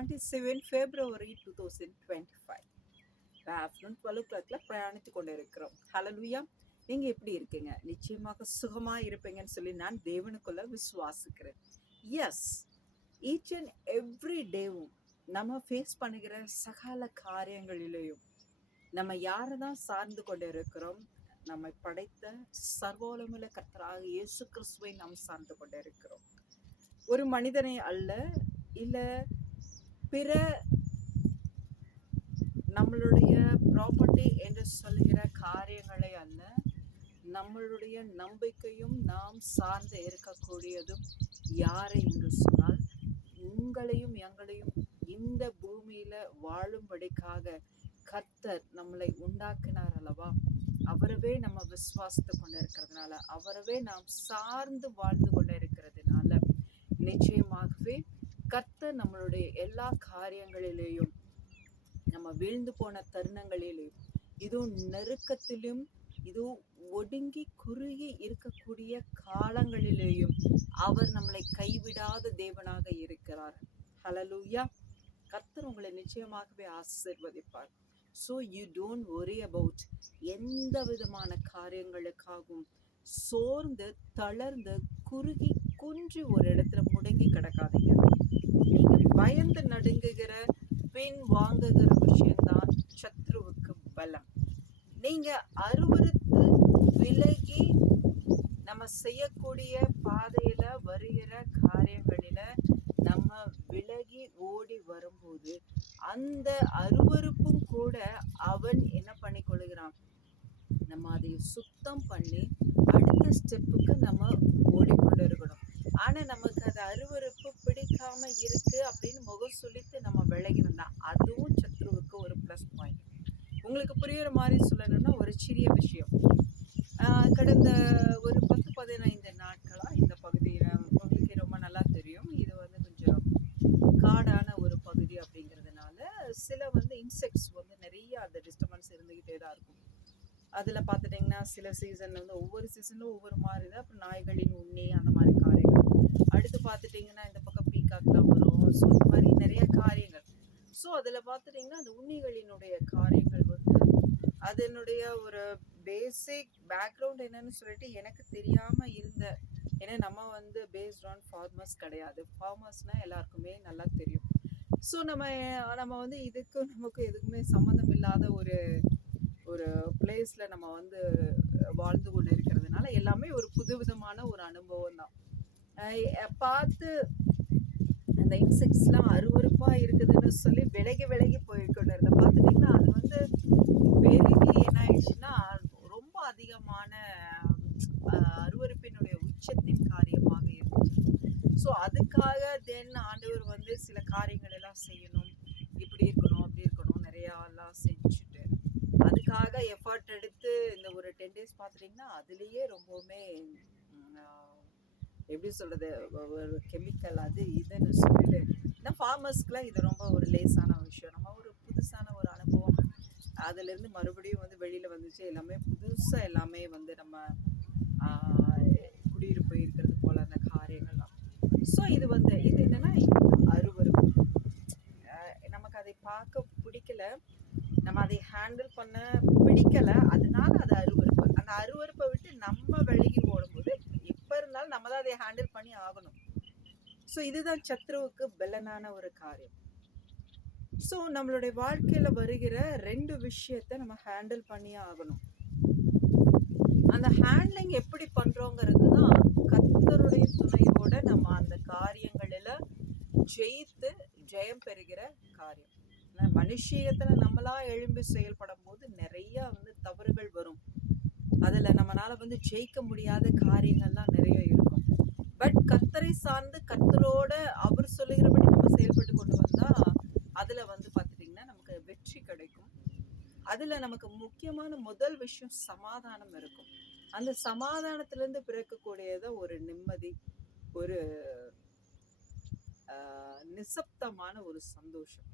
27 February 2025 afternoon 12 பிரயாணித்து கொண்டு இருக்கிறோம். ஹalleluya. நீங்க எப்படி இருக்கீங்க? நிச்சயமாக சுகமா இருப்பீங்கன்னு சொல்லி நான் தேவனுக்குள்ள விசுவாசிக்கிறேன். எஸ், ஈச் அண்ட் எவ்ரி டேவும் நம்ம ஃபேஸ் பண்ணுகிற சகல காரியங்களிலேயும் நம்ம யாரை தான் சார்ந்து கொண்டு இருக்கிறோம்? நம்மை படைத்த சர்வோலமுள்ள கர்த்தராக இயேசு கிறிஸ்துவை நாம் சார்ந்து கொண்டு இருக்கிறோம். ஒரு மனிதனை அல்ல, இல்ல பிற நம்மளுடைய ப்ராப்பர்ட்டி என்று சொல்லுகிற காரியங்களை அல்ல, நம்மளுடைய நம்பிக்கையும் நாம் சார்ந்து இருக்கக்கூடியதும் யாரை என்று சொன்னால் உங்களையும் எங்களையும் இந்த பூமியில வாழும்படிக்காக கர்த்தர் நம்மளை உண்டாக்கினார் அல்லவா? அவரவே நம்ம விசுவாசித்து கொண்டு இருக்கிறதுனால, அவரவே நாம் சார்ந்து வாழ்ந்து கொண்டு இருக்கிறதுனால நிச்சயமாகவே கர்த்தர் நம்மளுடைய எல்லா காரியங்களிலேயும் நம்ம வீழ்ந்து போன தருணங்களிலும் இதுவும் நெருக்கத்திலும் இதுவும் ஒடுங்கி குறுகி இருக்கக்கூடிய காலங்களிலேயும் அவர் நம்மளை கைவிடாத தேவனாக இருக்கிறார். ஹalleluya. கர்த்தர் உங்களை நிச்சயமாகவே ஆசீர்வதிப்பார். So you don't worry about எந்த விதமான காரியங்களுக்காகவும் சோர்ந்து தளர்ந்து குறுகி குன்றி ஒரு இடத்துல முடங்கி கிடக்காதீங்க. நீங்க பயந்து நடுங்குகிற பின் வாங்குகிற விஷயம்தான் சத்ருவுக்கு பலம். நீங்க அருவருத்து விலகி நம்ம செய்யக்கூடிய பாதையில வருகிற காரியங்களில நம்ம விலகி ஓடி வரும்போது அந்த அருவருப்பும் கூட அவன் என்ன பண்ணி கொள்கிறான்? நம்ம அதை சுத்தம் பண்ணி அடுத்த ஸ்டெப்புக்கு நம்ம ஓடிக்கொண்டு இருக்கணும். ஆனா நமக்கு அது அருவருப்பு பிடிக்காம இருக்கு அப்படின்னு முகம் சொல்லிட்டு நம்ம விலகி வந்தா அதுவும் சத்ருவுக்கு ஒரு ப்ளஸ் பாயிண்ட். உங்களுக்கு புரியுற மாதிரி சொல்லணும்னா ஒரு சிறிய விஷயம். கடந்த ஒரு 10-15 நாட்களா இந்த பகுதியில உங்களுக்கு ரொம்ப நல்லா தெரியும், இது வந்து கொஞ்சம் காடான ஒரு பகுதி அப்படிங்கிறதுனால சில இன்செக்ட்ஸ் நிறைய அந்த டிஸ்டர்பன்ஸ் இருந்துகிட்டே தான் இருக்கும். அதுல பாத்துட்டீங்கன்னா சில சீசன்ல ஒவ்வொரு சீசன்லும் ஒவ்வொரு மாதிரி தான். அப்புறம் நாய்களின் உண்ணி அந்த மாதிரி காரியங்கள். அடுத்து பாத்துட்டீங்கன்னா இந்த பக்கம் பீகாக்லாம் வரும். ஸோ இந்த மாதிரி நிறைய காரியங்கள். ஸோ அதுல பாத்துட்டீங்கன்னா அந்த உண்ணிகளினுடைய காரியங்கள் அதனுடைய ஒரு பேசிக் பேக்ரவுண்ட் என்னன்னு சொல்லிட்டு எனக்கு தெரியாம இருந்த, ஏன்னா நம்ம பேஸ்ட் ஆன் ஃபார்மர்ஸ் கிடையாது. ஃபார்மர்ஸ்னா எல்லாருக்குமே நல்லா தெரியும். ஸோ நம்ம இதுக்கு நமக்கு எதுக்குமே சம்மந்தம் இல்லாத ஒரு ஒரு பிளேஸ்ல நம்ம வாழ்ந்து கொண்டு இருக்கிறதுனால எல்லாமே ஒரு புதுவிதமான ஒரு அனுபவம் தான். பார்த்து அந்த இன்செக்ட்ஸ்லாம் அருவருப்பா இருக்குதுன்னு சொல்லி விலகி விலகி போய்கொண்டு இருந்தேன். பார்த்துட்டிங்கன்னா அது பெருகி என்ன ஆயிடுச்சுன்னா ரொம்ப அதிகமான அருவருப்பினுடைய உச்சத்தின் காரியமாக இருந்துச்சு. ஸோ அதுக்காக தென் ஆண்டவர் சில காரியங்கள் எல்லாம் செய்யணும், இப்படி இருக்கணும் அப்படி இருக்கணும் நிறையா எல்லாம் செஞ்சுட்டு அதுக்காக எஃபர்ட் எடுத்து இந்த ஒரு 10 days பார்த்துட்டிங்கன்னா அதுலேயே ரொம்பவுமே எப்படி சொல்றது, ஒரு கெமிக்கல் அது இதுன்னு சொல்லிட்டு இந்த ஃபார்மர்ஸ்க்குலாம் இது ரொம்ப ஒரு லேசான விஷயம். நம்ம ஒரு புதுசான ஒரு அனுபவம், அதுலேருந்து மறுபடியும் வெளியில வந்துச்சு. எல்லாமே புதுசாக எல்லாமே நம்ம குடியிருப்பு இருக்கிறது போல அந்த காரியங்கள்லாம். ஸோ இது இது என்னன்னா அருவருப்பு. நமக்கு அதை பார்க்க பிடிக்கல, நம்ம அதை ஹேண்டில் பண்ண பிடிக்கல, அதனால அது அருவருப்பு. அந்த அருவருப்பை விட்டு நம்ம விலகி ஓடும்போது எப்ப இருந்தாலும் நம்ம தான் அதை ஹேண்டில் பண்ணி ஆகணும். ஸோ இதுதான் சத்ருவுக்கு பலனான ஒரு காரியம். ஸோ நம்மளுடைய வாழ்க்கையில வருகிற 2 விஷயத்த நம்ம ஹேண்டில் பண்ணி ஆகணும். அந்த ஹேண்ட்லிங் எப்படி பண்றோங்கிறது தான் கர்த்தருடைய துணையோட நம்ம அந்த காரியங்களில ஜெயித்து ஜெயம் பெறுகிற காரியம். மனுஷீகத்துல நம்மளா எழும்பி செயல்படும் போது நிறைய தவறுகள் வரும். அதுல நம்மளால ஜெயிக்க முடியாத காரியங்கள்லாம் நிறைய இருக்கும். பட் கர்த்தரை சார்ந்து கர்த்தரோட அவர் சொல்லுகிறபடி நம்ம செயல்பட்டு கொண்டு வந்தா அதுல பாத்துட்டீங்கன்னா நமக்கு வெற்றி கிடைக்கும். அதுல நமக்கு முக்கியமான முதல் விஷயம் சமாதானம் இருக்கும். அந்த சமாதானத்திலிருந்து பிறக்கக்கூடியத ஒரு நிம்மதி, ஒரு நிசப்தமான ஒரு சந்தோஷம்.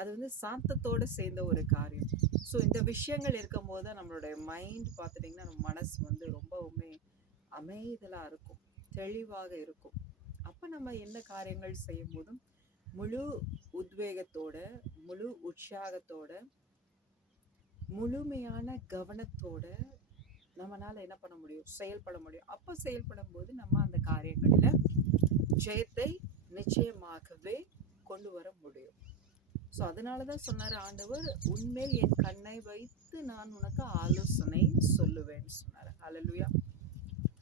அது சாந்தத்தோட சேர்ந்த ஒரு காரியம். ஸோ இந்த விஷயங்கள் இருக்கும் போது நம்மளுடைய மைண்ட் பார்த்துட்டிங்கன்னா நம்ம மனசு ரொம்பவுமே அமைதலாக இருக்கும், தெளிவாக இருக்கும். அப்போ நம்ம என்ன காரியங்கள் செய்யும் போதும் முழு உத்வேகத்தோட, முழு உற்சாகத்தோட, முழுமையான கவனத்தோட நம்மனால என்ன பண்ண முடியும்? செயல்பட முடியும். அப்ப செயல்படும் போது நம்ம அந்த காரியங்களில ஜெயத்தை நிச்சயமாகவே கொண்டு வர முடியும். ஸோ அதனாலதான் சொன்னாரு ஆண்டவர், உன்மேல் என் கண்ணை வைத்து நான் உனக்கு ஆலோசனை சொல்லுவேன்னு சொன்னாரு. ஹல்லேலூயா.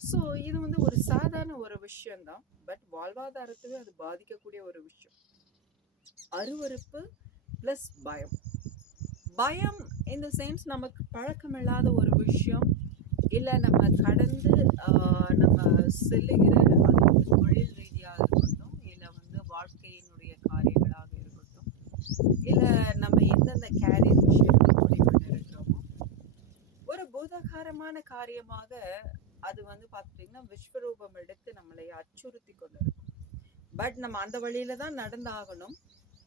ஸோ இது ஒரு சாதாரண ஒரு விஷயம்தான், பட் வாழ்வாதாரத்துக்கு அது பாதிக்கக்கூடிய ஒரு விஷயம். அருவருப்பு பிளஸ் பயம். பயம் இந்த சென்ஸ் நமக்கு பழக்கமில்லாத ஒரு விஷயம், இல்லை நம்ம கடந்து நம்ம செல்லுகிற அது தொழில் ரீதியாக இருக்கட்டும், இல்லை வாழ்க்கையினுடைய காரியங்களாக இருக்கட்டும், இல்லை நம்ம எந்தெந்த கேரியர் விஷயங்கள் ஓடிக்கொண்டு இருக்கிறோமோ, ஒரு பூதாகாரமான காரியமாக அது பார்த்துட்டிங்கன்னா விஸ்வரூபம் எடுத்து நம்மளை அச்சுறுத்தி கொண்டு இருக்கும். பட் நம்ம அந்த வழியில தான் நடந்தாகணும்,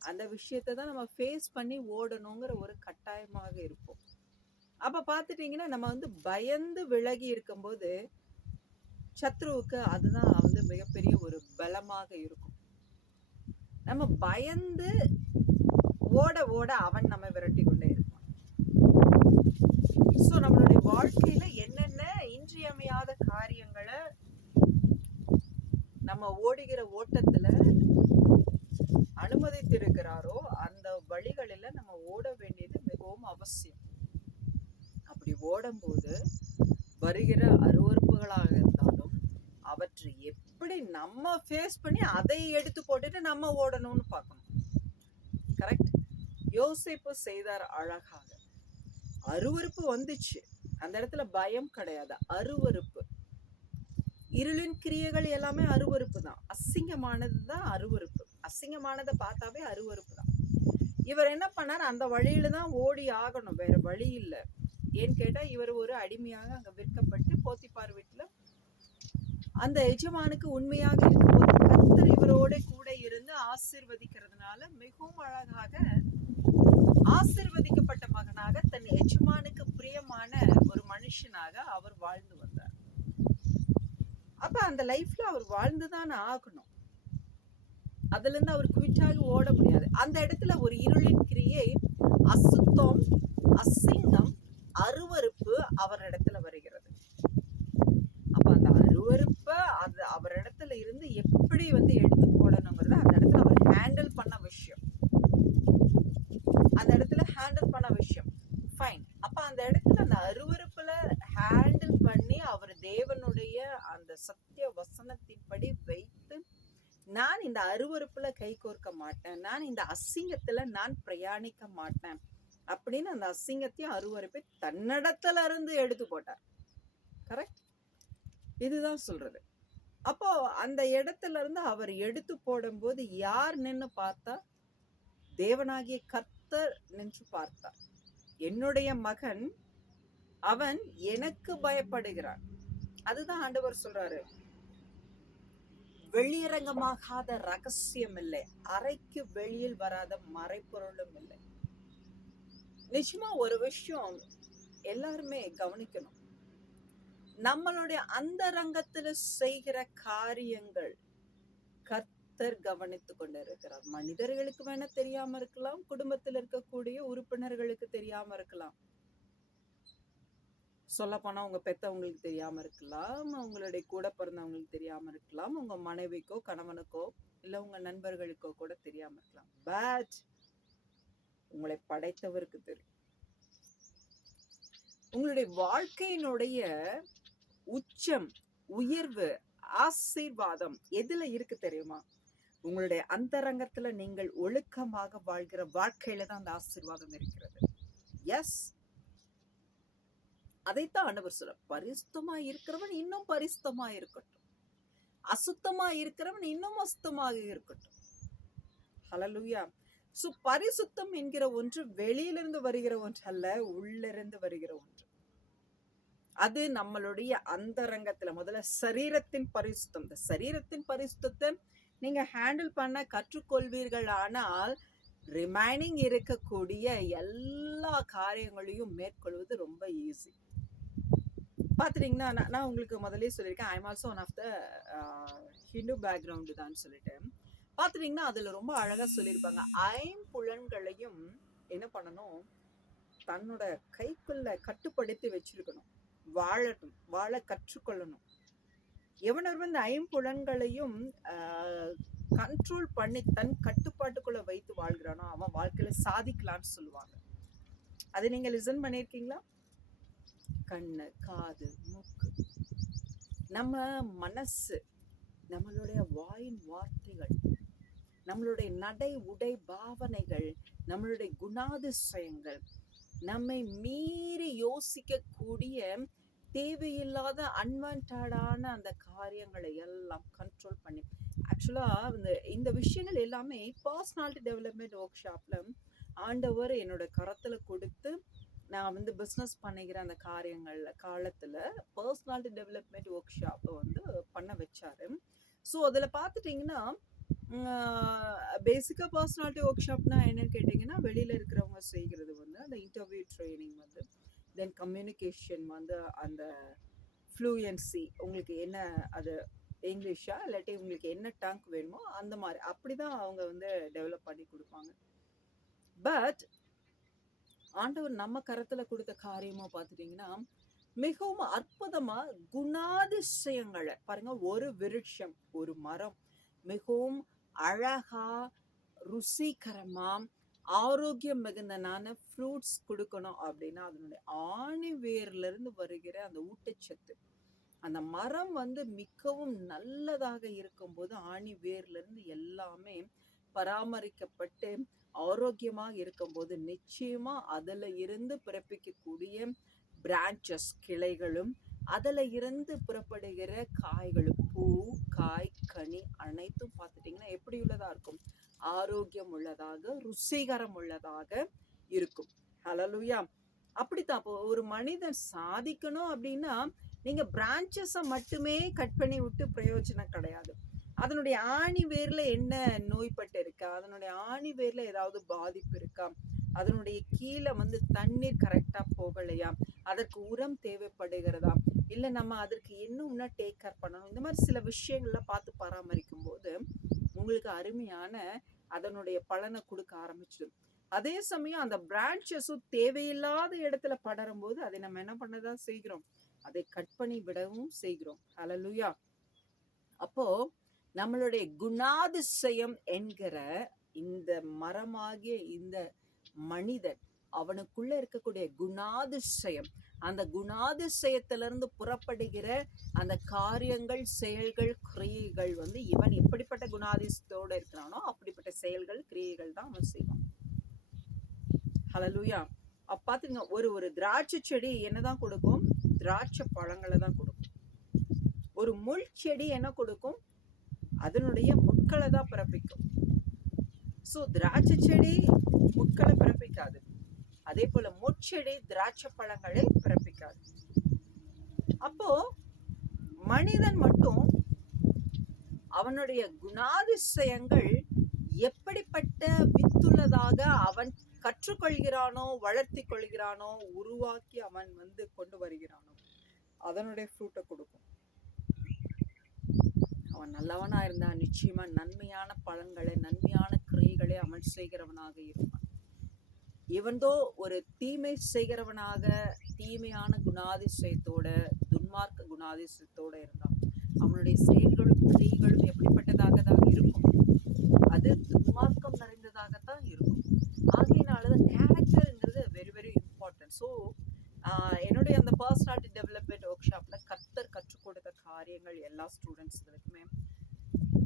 அந்த விஷயத்தை தான் நம்ம ஃபேஸ் பண்ணி ஓடணுங்கிற ஒரு கட்டாயமாக இருப்போம். அப்ப பார்த்துட்டீங்கன்னா நம்ம பயந்து விலகி இருக்கும்போது சத்ருவுக்கு அதுதான் மிகப்பெரிய ஒரு பலமாக இருக்கும். நம்ம பயந்து ஓட ஓட அவன் நம்ம விரட்டி கொண்டே இருப்பான். ஸோ நம்மளுடைய வாழ்க்கையில என்னென்ன இன்றியமையாத காரியங்களை நம்ம ஓடுகிற ஓட்டத்துல அனுமதித்திருக்கிறாரோ அந்த வழிகளில நம்ம ஓட வேண்டியது மிகவும் அவசியம். அப்படி ஓடும்போது வருகிற அருவருப்புகளாக இருந்தாலும் அவற்றை எப்படி நம்ம ஃபேஸ் பண்ணி அதை எடுத்து போட்டுட்டு நம்ம ஓடணும்னு பார்க்கணும். கரெக்ட். யோசிப்பு செய்தார் அழகாக. அருவருப்பு வந்துச்சு, அந்த இடத்துல பயம் கிடையாது, அருவருப்பு. இருளின் கிரியைகள் எல்லாமே அருவருப்பு தான், அசிங்கமானது தான் அருவருப்பு. அசிங்கமானதை பார்த்தாவே அருவருப்பு தான். இவர் என்ன பண்ணார்? அந்த வழியில தான் ஓடி ஆகணும், வேற வழி இல்லை. ஏன்னு கேட்டா இவர் ஒரு அடிமையாக அங்க விற்கப்பட்டு போத்திபார் வீட்டுல அந்த எஜமானுக்கு உண்மையாக இருக்கும்போது கர்த்தர் இவரோட கூட இருந்து ஆசீர்வதிக்கிறதுனால மிகவும் அழகாக ஆசீர்வதிக்கப்பட்ட மகனாக தன் எஜமானுக்கு பிரியமான ஒரு மனுஷனாக அவர் வாழ்ந்து வந்தார். அப்ப அந்த லைஃப்ல அவர் வாழ்ந்துதான் ஆகணும். அதுல இருந்து அவர் குவிட்டாக ஓட முடியாது. அந்த இடத்துல ஒரு இருளின் கிரியை, அசுத்தம், அசிங்கம், அருவருப்பு அவரிடத்துல வருகிறது. அப்ப அந்த அருவருப்ப அது அவரிடத்துல இருந்து எப்படி எடுத்து போடணுங்கிறத அந்த இடத்துல அவர் ஹேண்டில் பண்ண விஷயம். அந்த இடத்துல ஹேண்டில் பண்ண விஷயம் ஃபைன். அப்ப அந்த இடத்துல அந்த அருவருப்புல ஹேண்டில் பண்ணி அவர் தேவனுடைய அந்த சத்திய வசனத்தின்படி வைத்து, நான் இந்த அருவருப்புல கை கோர்க்க மாட்டேன், நான் இந்த அசிங்கத்துல நான் பிரயாணிக்க மாட்டேன் அப்படின்னு அந்த அசிங்கத்தையும் அருவருப்பை தன்னிடத்துல இருந்து எடுத்து போட்டார். கரெக்ட். இதுதான் சொல்றது. அப்போ அந்த இடத்துல இருந்து அவர் எடுத்து போடும்போது யார் நின்று பார்த்தா? தேவனாகிய கர்த்தர் நின்று பார்த்தார். என்னுடைய மகன், அவன் எனக்கு பயப்படுகிறான். அதுதான் ஆண்டவர் சொல்றாரு. வெளியரங்கமாகாத ரகசியம் இல்லை, அறைக்கு வெளியில் வராத மறைப்பொருளும் இல்லை. நிச்சயமா ஒரு விஷயம் எல்லாருமே கவனிக்கணும். நம்மளுடைய அந்தரங்கத்துல செய்கிற காரியங்கள் கர்த்தர் கவனித்து கொண்டு இருக்கிறார். மனிதர்களுக்கு வேணா தெரியாம இருக்கலாம், குடும்பத்தில் இருக்கக்கூடிய உறுப்பினர்களுக்கு தெரியாம இருக்கலாம், சொல்ல போனா உங்க பெத்தவங்களுக்கு தெரியாம இருக்கலாம், உங்களுடைய கூட பிறந்தவங்களுக்கு தெரியாம இருக்கலாம், உங்க மனைவிக்கோ கணவனுக்கோ இல்ல உங்க நண்பர்களுக்கோ கூட தெரியாம இருக்கலாம். பட் உங்களை படைத்தவருக்கு தெரியும். உங்களுடைய வாழ்க்கையினுடைய உச்சம், உயர்வு, ஆசீர்வாதம் எதுல இருக்கு தெரியுமா? உங்களுடைய அந்தரங்கத்துல நீங்கள் ஒழுக்கமாக வாழ்கிற வாழ்க்கையில தான் அந்த ஆசீர்வாதம் இருக்கிறது. எஸ், அதைத்தான் ஆண்டவர் சொல்ற. பரிசுத்தமா இருக்கிறவன் இன்னும் பரிசுத்தமா இருக்கட்டும், அசுத்தமா இருக்கிறவன் இன்னும் அசுத்தமாக இருக்கட்டும். ஹல்லேலூயா. சோ பரிசுத்தம் என்கிற ஒன்று வெளியிலிருந்து வருகிற ஒன்று அல்ல, உள்ளிருந்து வருகிற ஒன்று. அது நம்மளுடைய அந்தரங்கத்துல முதல்ல சரீரத்தின் பரிசுத்தம். இந்த சரீரத்தின் பரிசுத்தத்தை நீங்க ஹேண்டில் பண்ண கற்றுக்கொள்வீர்கள். ஆனால் ரிமைனிங் இருக்கக்கூடிய எல்லா காரியங்களையும் மேற்கொள்வது ரொம்ப ஈஸி. பாத்துட்டீங்கன்னா, நான் உங்களுக்கு முதலே சொல்லியிருக்கேன், I am also one of the Hindu background தான் சொல்லிட்டேன். பார்த்துட்டீங்கன்னா அதுல ரொம்ப அழகா சொல்லியிருப்பாங்க. ஐம்புலன்களையும் என்ன பண்ணணும், தன்னோட கைக்குள்ள கட்டுப்படுத்தி வச்சிருக்கணும். வாழ கற்றுக்கொள்ளணும். எவனொருவன் இந்த ஐம்புலன்களையும் கண்ட்ரோல் பண்ணி தன் கட்டுப்பாட்டுக்குள்ள வைத்து வாழ்கிறானோ அவன் வாழ்க்கையில சாதிக்கலாம்னு சொல்லுவாங்க. அதை நீங்க லிசன் பண்ணியிருக்கீங்களா? கண்ணு, காது, மூக்கு, நம்ம மனசு, நம்மளுடைய வாயின் வார்த்தைகள், நம்மளுடைய நடை உடை பாவனைகள், நம்மளுடைய குணாதிசயங்கள், நம்மை மீறி யோசிக்கக்கூடிய தேவையில்லாத அன்வான்டான அந்த காரியங்களை எல்லாம் கண்ட்ரோல் பண்ணி, ஆக்சுவலா இந்த விஷயங்கள் எல்லாமே பர்சனாலிட்டி டெவலப்மெண்ட் ஒர்க் ஷாப்ல ஆண்டவர் என்னோட கரத்துல கொடுத்து நான் பிஸ்னஸ் பண்ணிக்கிற அந்த காலத்துல பர்சனாலிட்டி டெவலப்மெண்ட் ஒர்க் ஷாப்பை பண்ண வச்சாரு. ஸோ அதில் பார்த்துட்டிங்கன்னா பேசிக்காக பர்சனாலிட்டி ஒர்க் ஷாப்னா என்னன்னு கேட்டிங்கன்னா, வெளியில் இருக்கிறவங்க செய்கிறது அந்த இன்டர்வியூ ட்ரைனிங் தென் கம்யூனிகேஷன் அந்த ஃப்ளூயன்சி, உங்களுக்கு என்ன அது இங்கிலீஷா இல்லாட்டி உங்களுக்கு என்ன டங்க் வேணுமோ அந்த மாதிரி அப்படி தான் அவங்க டெவலப் பண்ணி கொடுப்பாங்க. பட் ஆண்டவர் நம்ம கரத்தில் கொடுத்த காரியமாக பார்த்துட்டிங்கன்னா மிகவும் அற்புதமா குணாதிசயங்களை பாருங்க. ஒரு விருட்சம், ஒரு மரம் மிகவும் அழகா ருசிகரமா ஆரோக்கியம் மிகுந்தனான ஃப்ரூட்ஸ் கொடுக்கணும் அப்படின்னா அதனுடைய ஆணி வேர்ல இருந்து வருகிற அந்த ஊட்டச்சத்து, அந்த மரம் மிகவும் நல்லதாக இருக்கும்போது ஆணி வேர்ல இருந்து எல்லாமே பராமரிக்கப்பட்டு ஆரோக்கியமாக இருக்கும்போது நிச்சயமா அதுல இருந்து பிறப்பிக்கக்கூடிய பிரான்ச்சஸ், கிளைகளும், அதுல இருந்து புறப்படுகிற காய்களும், பூ, காய், கனி அனைத்தும் பார்த்துட்டீங்கன்னா எப்படி உள்ளதா இருக்கும்? ஆரோக்கியம் உள்ளதாக, ருசிகரம் உள்ளதாக இருக்கும். ஹல்லேலூயா. அப்படித்தான் இப்போ ஒரு மனிதன் சாதிக்கணும் அப்படின்னா நீங்க பிரான்ச்சஸை மட்டுமே கட் பண்ணி விட்டு பிரயோஜனம் கிடையாது. அதனுடைய ஆணி வேர்ல என்ன நோய்பட்டு இருக்கா, அதனுடைய ஆணி வேர்ல ஏதாவது பாதிப்பு இருக்கா, அதனுடைய கீழே தண்ணீர் கரெக்டா போகலையா, அதற்கு உரம் தேவைப்படுகிறதா, இல்லை நம்ம அதற்கு இன்னும்னா டேக் கேர் பண்ணணும். இந்த மாதிரி சில விஷயங்கள்லாம் பார்த்து பராமரிக்கும் போது உங்களுக்கு அருமையான அதனுடைய பலனை கொடுக்க ஆரம்பிச்சிடும். அதே சமயம் அந்த பிரான்ச்சஸும் தேவையில்லாத இடத்துல படரும் போது அதை நம்ம என்ன பண்ணதான் செய்கிறோம்? அதை கட் பண்ணி விடவும் செய்கிறோம். ஹல்லேலூயா. அப்போ நம்மளுடைய குணாதிசயம் என்கிற இந்த மரமாகிய இந்த மனிதன், அவனுக்குள்ள இருக்கக்கூடிய குணாதிசயம், அந்த குணாதிசயத்திலிருந்து புறப்படுகிற அந்த காரியங்கள், செயல்கள், கிரியைகள் இவன் எப்படிப்பட்ட குணாதிசயத்தோட இருக்கிறானோ அப்படிப்பட்ட செயல்கள், கிரியைகள் தான் அவன் செய்வான். ஹல்லேலூயா. அப்ப பாத்தீங்க, ஒரு திராட்சை செடி என்னதான் கொடுக்கும்? திராட்சை பழங்களை தான் கொடுக்கும். ஒரு முள் செடி என்ன கொடுக்கும்? அதனுடைய முட்களை தான் பிறப்பிக்கும். சோ திராட்சை செடி முட்களை பிறப்பிக்காது, அதே போல முட்செடி திராட்சை பழங்களை பிறப்பிக்காது. அப்போ மனிதன் மட்டும் அவனுடைய குணாதிசயங்கள் எப்படிப்பட்ட வித்துள்ளதாக அவன் கற்றுக்கொள்கிறானோ, வளர்த்தி கொள்கிறானோ, உருவாக்கி அவன் கொண்டு வருகிறானோ அதனுடைய ஃப்ரூட்டை கொடுக்கும். அவன் நல்லவனா இருந்தா நிச்சயமா நன்மையான பழங்களை, நன்மையான கிரியைகளை அவன் செய்கிறவனாக இருப்பான். இவன்தோ ஒரு தீமை செய்கிறவனாக, தீமையான குணாதிசயத்தோட, துன்மார்க்க குணாதிசயத்தோட இருந்தான், அவனுடைய செயல்களும் கிரியைகளும் எப்படிப்பட்டதாக தான் இருக்கும்? அது துன்மார்க்கம் நிறைந்ததாகத்தான் இருக்கும். ஆகையினாலதான் கேரக்டர்ங்கிறது வெரி வெரி இம்பார்ட்டன்ட். ஸோ என்னுடைய அந்த பர்சனாலிட்டி டெவலப்மெண்ட் ஒர்க் ஷாப்ல கர்த்தர் கற்றுக் கொடுத்த காரியங்கள் எல்லா ஸ்டூடெண்ட்ஸ்களுக்குமே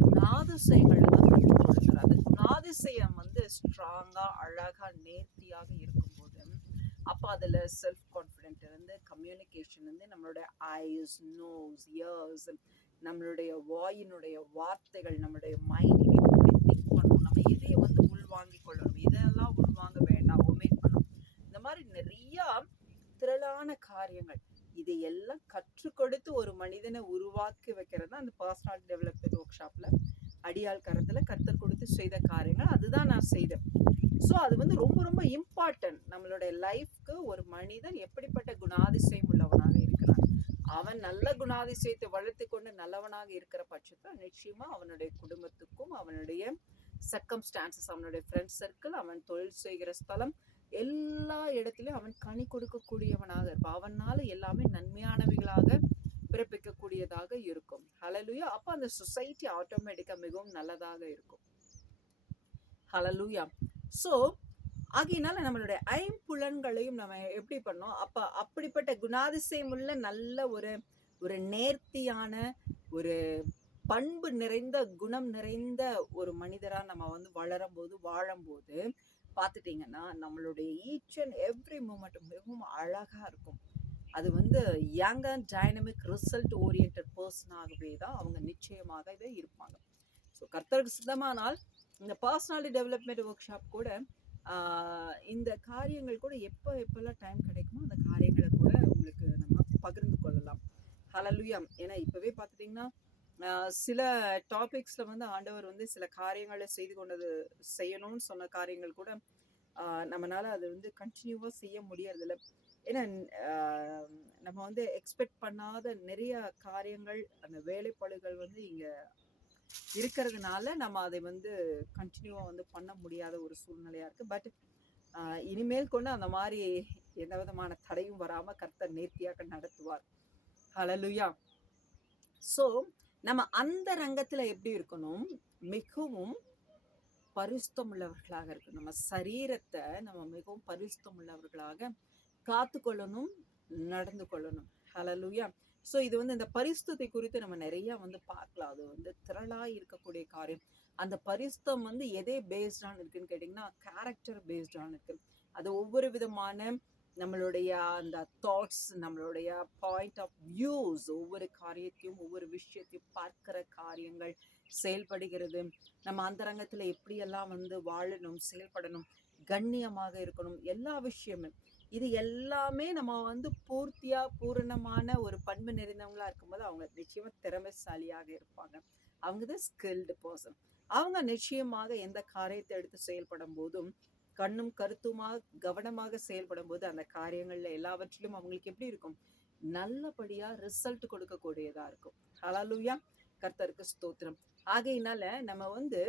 குணாதிசயங்கள் தான் கற்றுக் கொடுக்குறாரு. அந்த குணாதிசயம் ஸ்ட்ராங்கா, அழகா, நேர்த்தியாக இருக்கும்போது அப்போ அதுல செல்ஃப் கான்ஃபிடென்ட் இருந்து, கம்யூனிகேஷன் நம்மளுடைய ஐஸ், நோஸ், இயர்ஸ், நம்மளுடைய வாயினுடைய வார்த்தைகள், நம்மளுடைய மைண்ட் எப்படி திங்க் பண்ணணும், நம்ம எதையை உள்வாங்கிக் கொள்ளணும், இதெல்லாம் உள்வாங்க வேண்டாம், ஒமேட் பண்ணணும், இந்த மாதிரி நிறைய திரளான காரியங்கள் இதையெல்லாம் கற்றுக் கொடுத்து ஒரு மனிதனை உருவாக்கி வைக்கிறது அந்த பர்சனாலிட்டி டெவலப்மெண்ட் ஒர்க் ஷாப்ல அடியாள் கரத்துல கர்த்தர் கொடுத்து செய்த காரியங்கள். அதுதான் நான் செய்தேன். ஸோ அது ரொம்ப ரொம்ப இம்பார்ட்டன்ட். நம்மளுடைய லைஃப்க்கு ஒரு மனிதன் எப்படிப்பட்ட குணாதிசயம் உள்ளவனாக இருக்கிறான், அவன் நல்ல குணாதிசயத்தை வளர்த்து கொண்டு நல்லவனாக இருக்கிற பட்சத்தை நிச்சயமா அவனுடைய குடும்பத்துக்கும் அவனுடைய சர்க்கம்ஸ்டான்சஸ், அவனுடைய ஃப்ரெண்ட் சர்க்கிள், அவன் தொழில் செய்கிற ஸ்தலம், எல்லா இடத்துலயும் அவன் கனி கொடுக்கக்கூடியவனாக இருப்பான். அவனால எல்லாமே நன்மையானவைகளாக பிறப்பிக்கக்கூடியதாக இருக்கும். ஹalleluya. அப்ப அந்த சொசைட்டி ஆட்டோமேட்டிக்கா மிகவும் நல்லதாக இருக்கும். ஹalleluya. சோ ஆகையினால நம்மளுடைய ஐம்புலன்களையும் நம்ம எப்படி பண்ணோம், அப்படிப்பட்ட குணாதிசயம் உள்ள நல்ல ஒரு நேர்த்தியான ஒரு பண்பு நிறைந்த குணம் நிறைந்த ஒரு மனிதரா நம்ம வந்து வாழும்போது பார்த்துட்டீங்கன்னா நம்மளுடைய ஈச் அண்ட் எவ்ரி மூமெண்ட் மிகவும் அழகா இருக்கும். அது வந்து young and dynamic result oriented பர்சனாகவே தான் அவங்க நிச்சயமாகவே இருப்பாங்க. ஸோ கர்த்தருக்கு சித்தமானால் இந்த பர்சனாலிட்டி டெவலப்மெண்ட் ஒர்க் ஷாப் கூட இந்த காரியங்கள் கூட எப்பெல்லாம் டைம் கிடைக்குமோ அந்த காரியங்களை கூட உங்களுக்கு நம்ம பகிர்ந்து கொள்ளலாம். ஹalleluya. ஏன்னா இப்பவே பார்த்துட்டிங்கன்னா சில டாபிக்ஸ்ல வந்து ஆண்டவர் வந்து சில காரியங்களை செய்யணும்னு சொன்ன காரியங்கள் கூட நம்மளால அது வந்து கண்டினியூவா செய்ய முடியறதில்ல. ஏன்னா நம்ம வந்து எக்ஸ்பெக்ட் பண்ணாத நிறைய காரியங்கள் அந்த வேலைப்பளுகள் வந்து இங்க இருக்கிறதுனால நம்ம அதை வந்து கண்டினியூவா வந்து பண்ண முடியாத ஒரு சூழ்நிலையா இருக்கு. பட் இனிமேல் கொண்டு அந்த மாதிரி எந்த விதமான தடையும் வராம கர்த்தர் நேர்த்தியாக நடத்துவார். ஹalleluya. சோ நம்ம அந்த ரங்கத்துல எப்படி இருக்கணும், மிகவும் பரிசுத்தம் உள்ளவர்களாக இருக்கணும். நம்ம சரீரத்தை நம்ம மிகவும் பரிசுத்தம் உள்ளவர்களாக காத்து கொள்ளணும், நடந்து கொள்ளணும். ஹalleluya. ஸோ இது வந்து இந்த பரிசுத்தத்தை குறித்து நம்ம நிறைய வந்து பார்க்கலாம். அது வந்து திரளாய் இருக்கக்கூடிய காரியம். அந்த பரிசுத்தம் வந்து எதே பேஸ்டான் இருக்குன்னு கேட்டிங்கன்னா கேரக்டர் பேஸ்டான் இருக்கு. அது ஒவ்வொரு விதமான நம்மளுடைய அந்த தாட்ஸ், நம்மளுடைய பாயிண்ட் ஆஃப் வியூஸ், ஒவ்வொரு காரியத்தையும் ஒவ்வொரு விஷயத்தையும் பார்க்கிற காரியங்கள், செயல்படுகிறது, நம்ம அந்த ரங்கத்துல எப்படியெல்லாம் வந்து வாழணும், செயல்படணும், கண்ணியமாக இருக்கணும், எல்லா விஷயமும் இது எல்லாமே நம்ம வந்து பூரணமான ஒரு பண்பு நிறைந்தவங்களா இருக்கும்போது அவங்க நிச்சயமா திறமைசாலியாக இருப்பாங்க. அவங்க தான் ஸ்கில்டு பர்சன். அவங்க நிச்சயமாக எந்த காரியத்தை எடுத்து செயல்படும் போதும் கண்ணும் கருத்துமாக கவனமாக செயல்படும் போது அந்த காரியங்கள்ல எல்லாவற்றிலும் அவங்களுக்கு எப்படி இருக்கும், நல்லபடியா ரிசல்ட் கொடுக்கக்கூடியதா இருக்கும். ஹalleluya. கர்த்தருக்கு ஸ்தோத்திரம். ஆகையினால நம்ம வந்து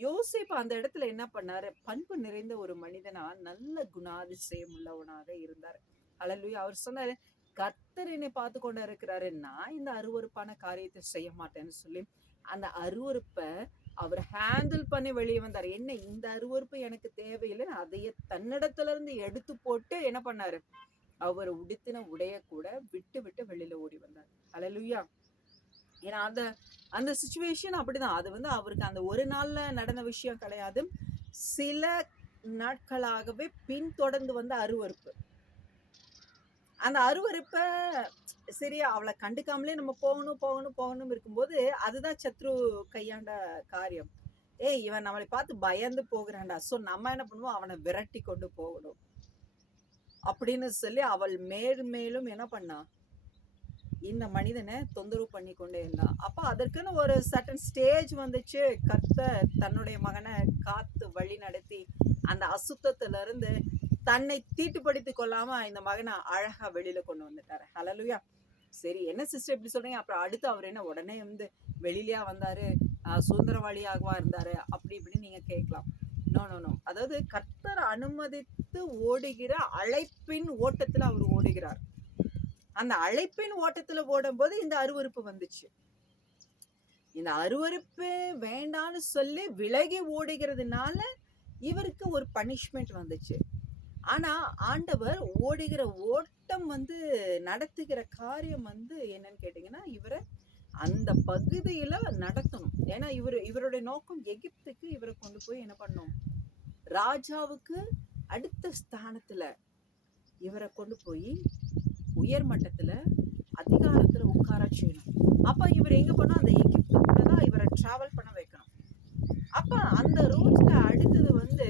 யோசேப்பு அந்த இடத்துல என்ன பண்ணாரு, பண்பு நிறைந்த ஒரு மனிதனா நல்ல குணாதிசயம் உள்ளவனாக இருந்தார். ஹalleluya. அவர் சொன்னாரு, கர்த்தர் என்னை பார்த்து கொண்டு இருக்கிறாரு, நான் இந்த அருவருப்பான காரியத்தை செய்ய மாட்டேன்னு சொல்லி அந்த அருவருப்பை அவர் ஹேண்டில் பண்ணி வெளியே வந்தார். என்ன, இந்த அருவருப்பு எனக்கு தேவையில்லை, அதையே தன்னிடத்துல இருந்து எடுத்து போட்டு என்ன பண்ணாரு, அவர் உடுத்தின உடைய கூட விட்டு வெளியில ஓடி வந்தார். ஹalleluya. ஏன்னா அந்த சிச்சுவேஷன் அப்படிதான். அது வந்து அவருக்கு அந்த ஒரு நாள்ல நடந்த விஷயம் கிடையாது, சில நாட்களாகவே பின்தொடர்ந்து வந்த அருவருப்பு. அந்த அருவருப்ப சரி அவளை கண்டுக்காமலே நம்ம போகணும் இருக்கும்போது அதுதான் சத்ரு கையாண்ட காரியம். இவன் நம்மளை பார்த்து பயந்து போகிறான்டா, சோ நம்ம என்ன பண்ணுவோம், அவனை விரட்டி கொண்டு போகணும் அப்படின்னு சொல்லி அவள் மேலும் என்ன பண்ணா, இந்த மனிதனை தொந்தரவு பண்ணி கொண்டே இருந்தான். அப்ப அதற்குன்னு ஒரு சர்டன் ஸ்டேஜ் வந்துச்சு. கர்த்தர் தன்னுடைய மகனை காத்து வழி நடத்தி அந்த அசுத்தத்துல இருந்து தன்னை தீட்டுப்படுத்தி கொள்ளாம இந்த மகனை அழகா வெளியில கொண்டு வந்துட்டாரு. ஹalleluya. சரி, என்ன சிஸ்டர் இப்படி சொல்றீங்க, அப்புறம் அடுத்து அவர் என்ன உடனே வந்து வெளியிலயா வந்தாரு, சுதந்திரவாளியாகவா இருந்தாரு அப்படி இப்படின்னு நீங்க கேட்கலாம். நோ. அதாவது கர்த்தர் அனுமதித்து ஓடுகிற அழைப்பின் ஓட்டத்துல அவர் ஓடுகிறார். அந்த அழைப்பின் ஓட்டத்துல ஓடும்போது இந்த அருவருப்பு வந்துச்சு. இந்த அருவருப்பு வேண்டான்னு சொல்லி விலகி ஓடுகிறதுனால இவருக்கு ஒரு பனிஷ்மெண்ட் வந்துச்சு. ஆனா ஆண்டவர் ஓடுகிற ஓட்டம் வந்து நடத்துகிற காரியம் வந்து என்னன்னு கேட்டீங்கன்னா, இவரை அந்த பகுதியில நடத்தணும். ஏன்னா இவருடைய நோக்கம் எகிப்துக்கு இவரை கொண்டு போய் என்ன பண்ணும், ராஜாவுக்கு அடுத்த ஸ்தானத்துல இவரை கொண்டு போய் உயர்மட்டத்துல அதிகாரத்துல உட்கார செய்யணும். அப்ப இவர் எங்க போனா அந்த எகிப்துக்குள்ளதான் இவரை டிராவல் பண்ண வைக்கணும். அப்ப அந்த ரூட்ல அடுத்தது வந்து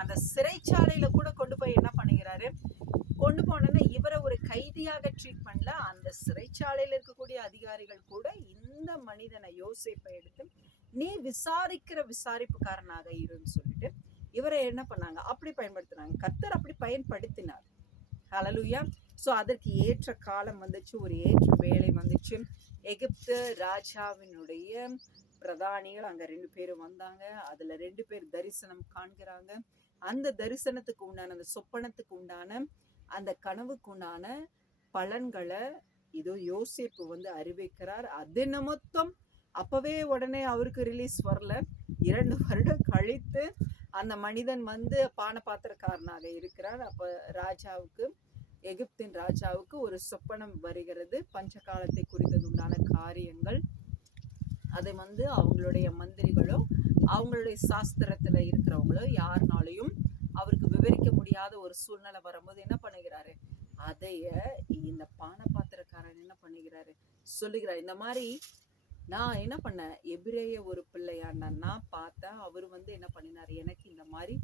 அந்த சிறைச்சாலையில கூட கொண்டு போய் என்ன பண்ணுகிறாரு, கொண்டு போனோன்னா இவரை ஒரு கைதியாக ட்ரீட் பண்ணல. அந்த சிறைச்சாலையில இருக்கக்கூடிய அதிகாரிகள் கூட இந்த மனிதனை யோசேப்பை எடுத்து நீ விசாரிக்கிற விசாரிப்புக்காரனாக இருன்னு சொல்லிட்டு இவரை என்ன பண்ணாங்க, அப்படி பயன்படுத்தினாங்க. கர்த்தர் அப்படி பயன்படுத்தினார். ஹalleluya. ஸோ அதற்கு ஏற்ற காலம் வந்துச்சு, ஒரு ஏற்ற வேலை வந்துச்சு. எகிப்து ராஜாவினுடைய பிரதானிகள் அங்க 2 பேரும் வந்தாங்க. அதுல 2 பேர் தரிசனம் காண்கிறாங்க. அந்த தரிசனத்துக்கு உண்டான, அந்த சொப்பனத்துக்கு உண்டான, அந்த கனவுக்கு உண்டான பலன்களை இதோ யோசேப்பு வந்து அறிவிக்கிறார். அது நிமித்தம் அப்பவே உடனே அவருக்கு ரிலீஸ் வரல. 2 வருடம் கழித்து அந்த மனிதன் வந்து பானபாத்திரக்காரனாக இருக்கிறார். அப்ப ராஜாவுக்கு, எகிப்தின் ராஜாவுக்கு ஒரு சொப்பனம் வருகிறது. பஞ்சகாலத்தை குறித்தது உண்டான காரியங்கள். அதை வந்து அவங்களுடைய மந்திரிகளோ அவங்களுடைய சாஸ்திரத்துல இருக்கிறவங்களோ யாருனாலையும் அவருக்கு விவரிக்க முடியாத ஒரு சூழ்நிலை வரும்போது என்ன பண்ணுகிறாரு, அதைய இந்த பானபாத்திரக்காரன் என்ன பண்ணுகிறாரு, சொல்லுகிறார். இந்த மாதிரி நான் என்ன பண்ணேன், எபிரேய ஒரு பிள்ளையாண்ட நான் பார்த்தேன். அவர் வந்து என்ன பண்ணினாரு, எனக்கு இந்த மாதிரி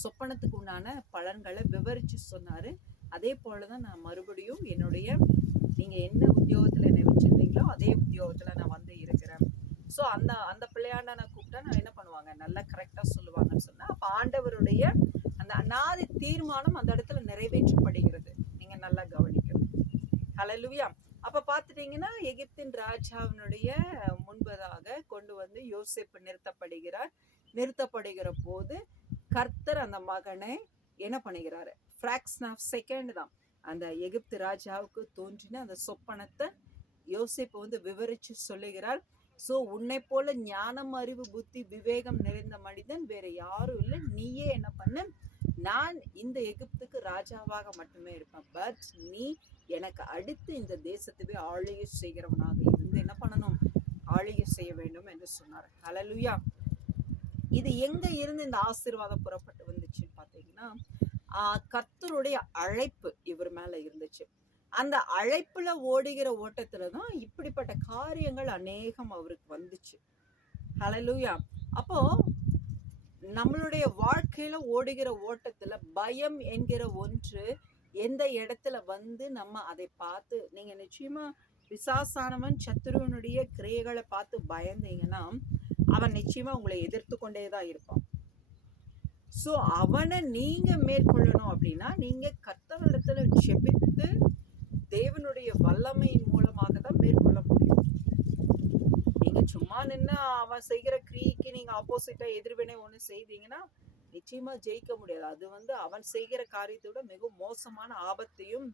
சொப்பனத்துக்கு உண்டான பலன்களை விவரிச்சு சொன்னாரு. அதே போலதான் நான் மறுபடியும் என்னுடைய, நீங்க என்ன உத்தியோகத்துல என்னை வச்சிருந்தீங்களோ அதே உத்தியோகத்துல நான் வந்து இருக்கிறேன். ஸோ அந்த பிள்ளையாண்ட நான் கூப்பிட்டா நான் என்ன பண்ணுவாங்க, நல்லா கரெக்டா சொல்லுவாங்கன்னு சொன்னா, அப்ப ஆண்டவருடைய அந்த அநாதி தீர்மானம் அந்த இடத்துல நிறைவேற்றப்படுகிறது. நீங்க நல்லா கவனிக்கணும். ஹல்லேலூயா. அப்ப பாத்துட்டீங்கன்னா எகிப்தின் ராஜாவினுடைய முன்பதாக கொண்டு வந்து யோசேப்பு நிறுத்தப்படுகிற போது கர்த்தர் அந்த மகனை என்ன பண்ணுகிறாரு, ஃபிராக்ஷன் ஆஃப் செகண்ட் தான் அந்த எகிப்து ராஜாவுக்கு தோன்றின அந்த சொப்பனத்தை யோசேப்பு வந்து விவரிச்சு சொல்லுகிறார். ஸோ உன்னை போல ஞானம், அறிவு, புத்தி, விவேகம் நிறைந்த மனிதன் வேற யாரும் இல்லை. நீயே என்ன பண்ண, நான் இந்த எகிப்துக்கு ராஜாவாக மட்டுமே இருப்பேன். பட் நீ எனக்கு அடுத்து இந்த தேசத்துவே ஆளுகை செய்கிறவனாக இருந்து என்ன பண்ணணும், ஆளுகை செய்ய வேண்டும் என்று சொன்னார். ஹல்லேலூயா. இது எங்க இருந்து இந்த ஆசீர்வாதம் புறப்பட்டு வந்துச்சுன்னு பாத்தீங்கன்னா, கர்த்தருடைய அழைப்பு இவர் மேல இருந்துச்சு. அந்த அழைப்புல ஓடுகிற ஓட்டத்துலதான் இப்படிப்பட்ட காரியங்கள் அநேகம் அவருக்கு வந்துச்சு. ஹல்லேலூயா. அப்போ நம்மளுடைய வாழ்க்கையில ஓடுகிற ஓட்டத்துல பயம் என்கிற ஒன்று எந்த இடத்துல வந்து நம்ம அதை பார்த்து, நீங்க நிச்சயமா பிசாசானவன் சத்துருவனுடைய கிரியைகளை பார்த்து பயந்தீங்கன்னா அவன் நிச்சயமா உங்களை எதிர்த்து கொண்டேதான் இருப்பான். சோ அவனை நீங்க மேற்கொள்ளணும் அப்படின்னா நீங்க கர்த்தரிடத்துல ஜெபித்து தேவனுடைய வல்லமையின் மூலமாக தான் மேற்கொள்ள முடியும். நீங்க சும்மா நின்று அவன் செய்கிற கிரியைக்கு நீங்க ஆப்போசிட்டா எதிர்வினை ஒண்ணு செய்தீங்கன்னா நிச்சயமா ஜெயிக்க முடியாது. அது வந்து அவன் செய்கிற காரியத்தை விட மிகவும் மோசமான ஆபத்தையும்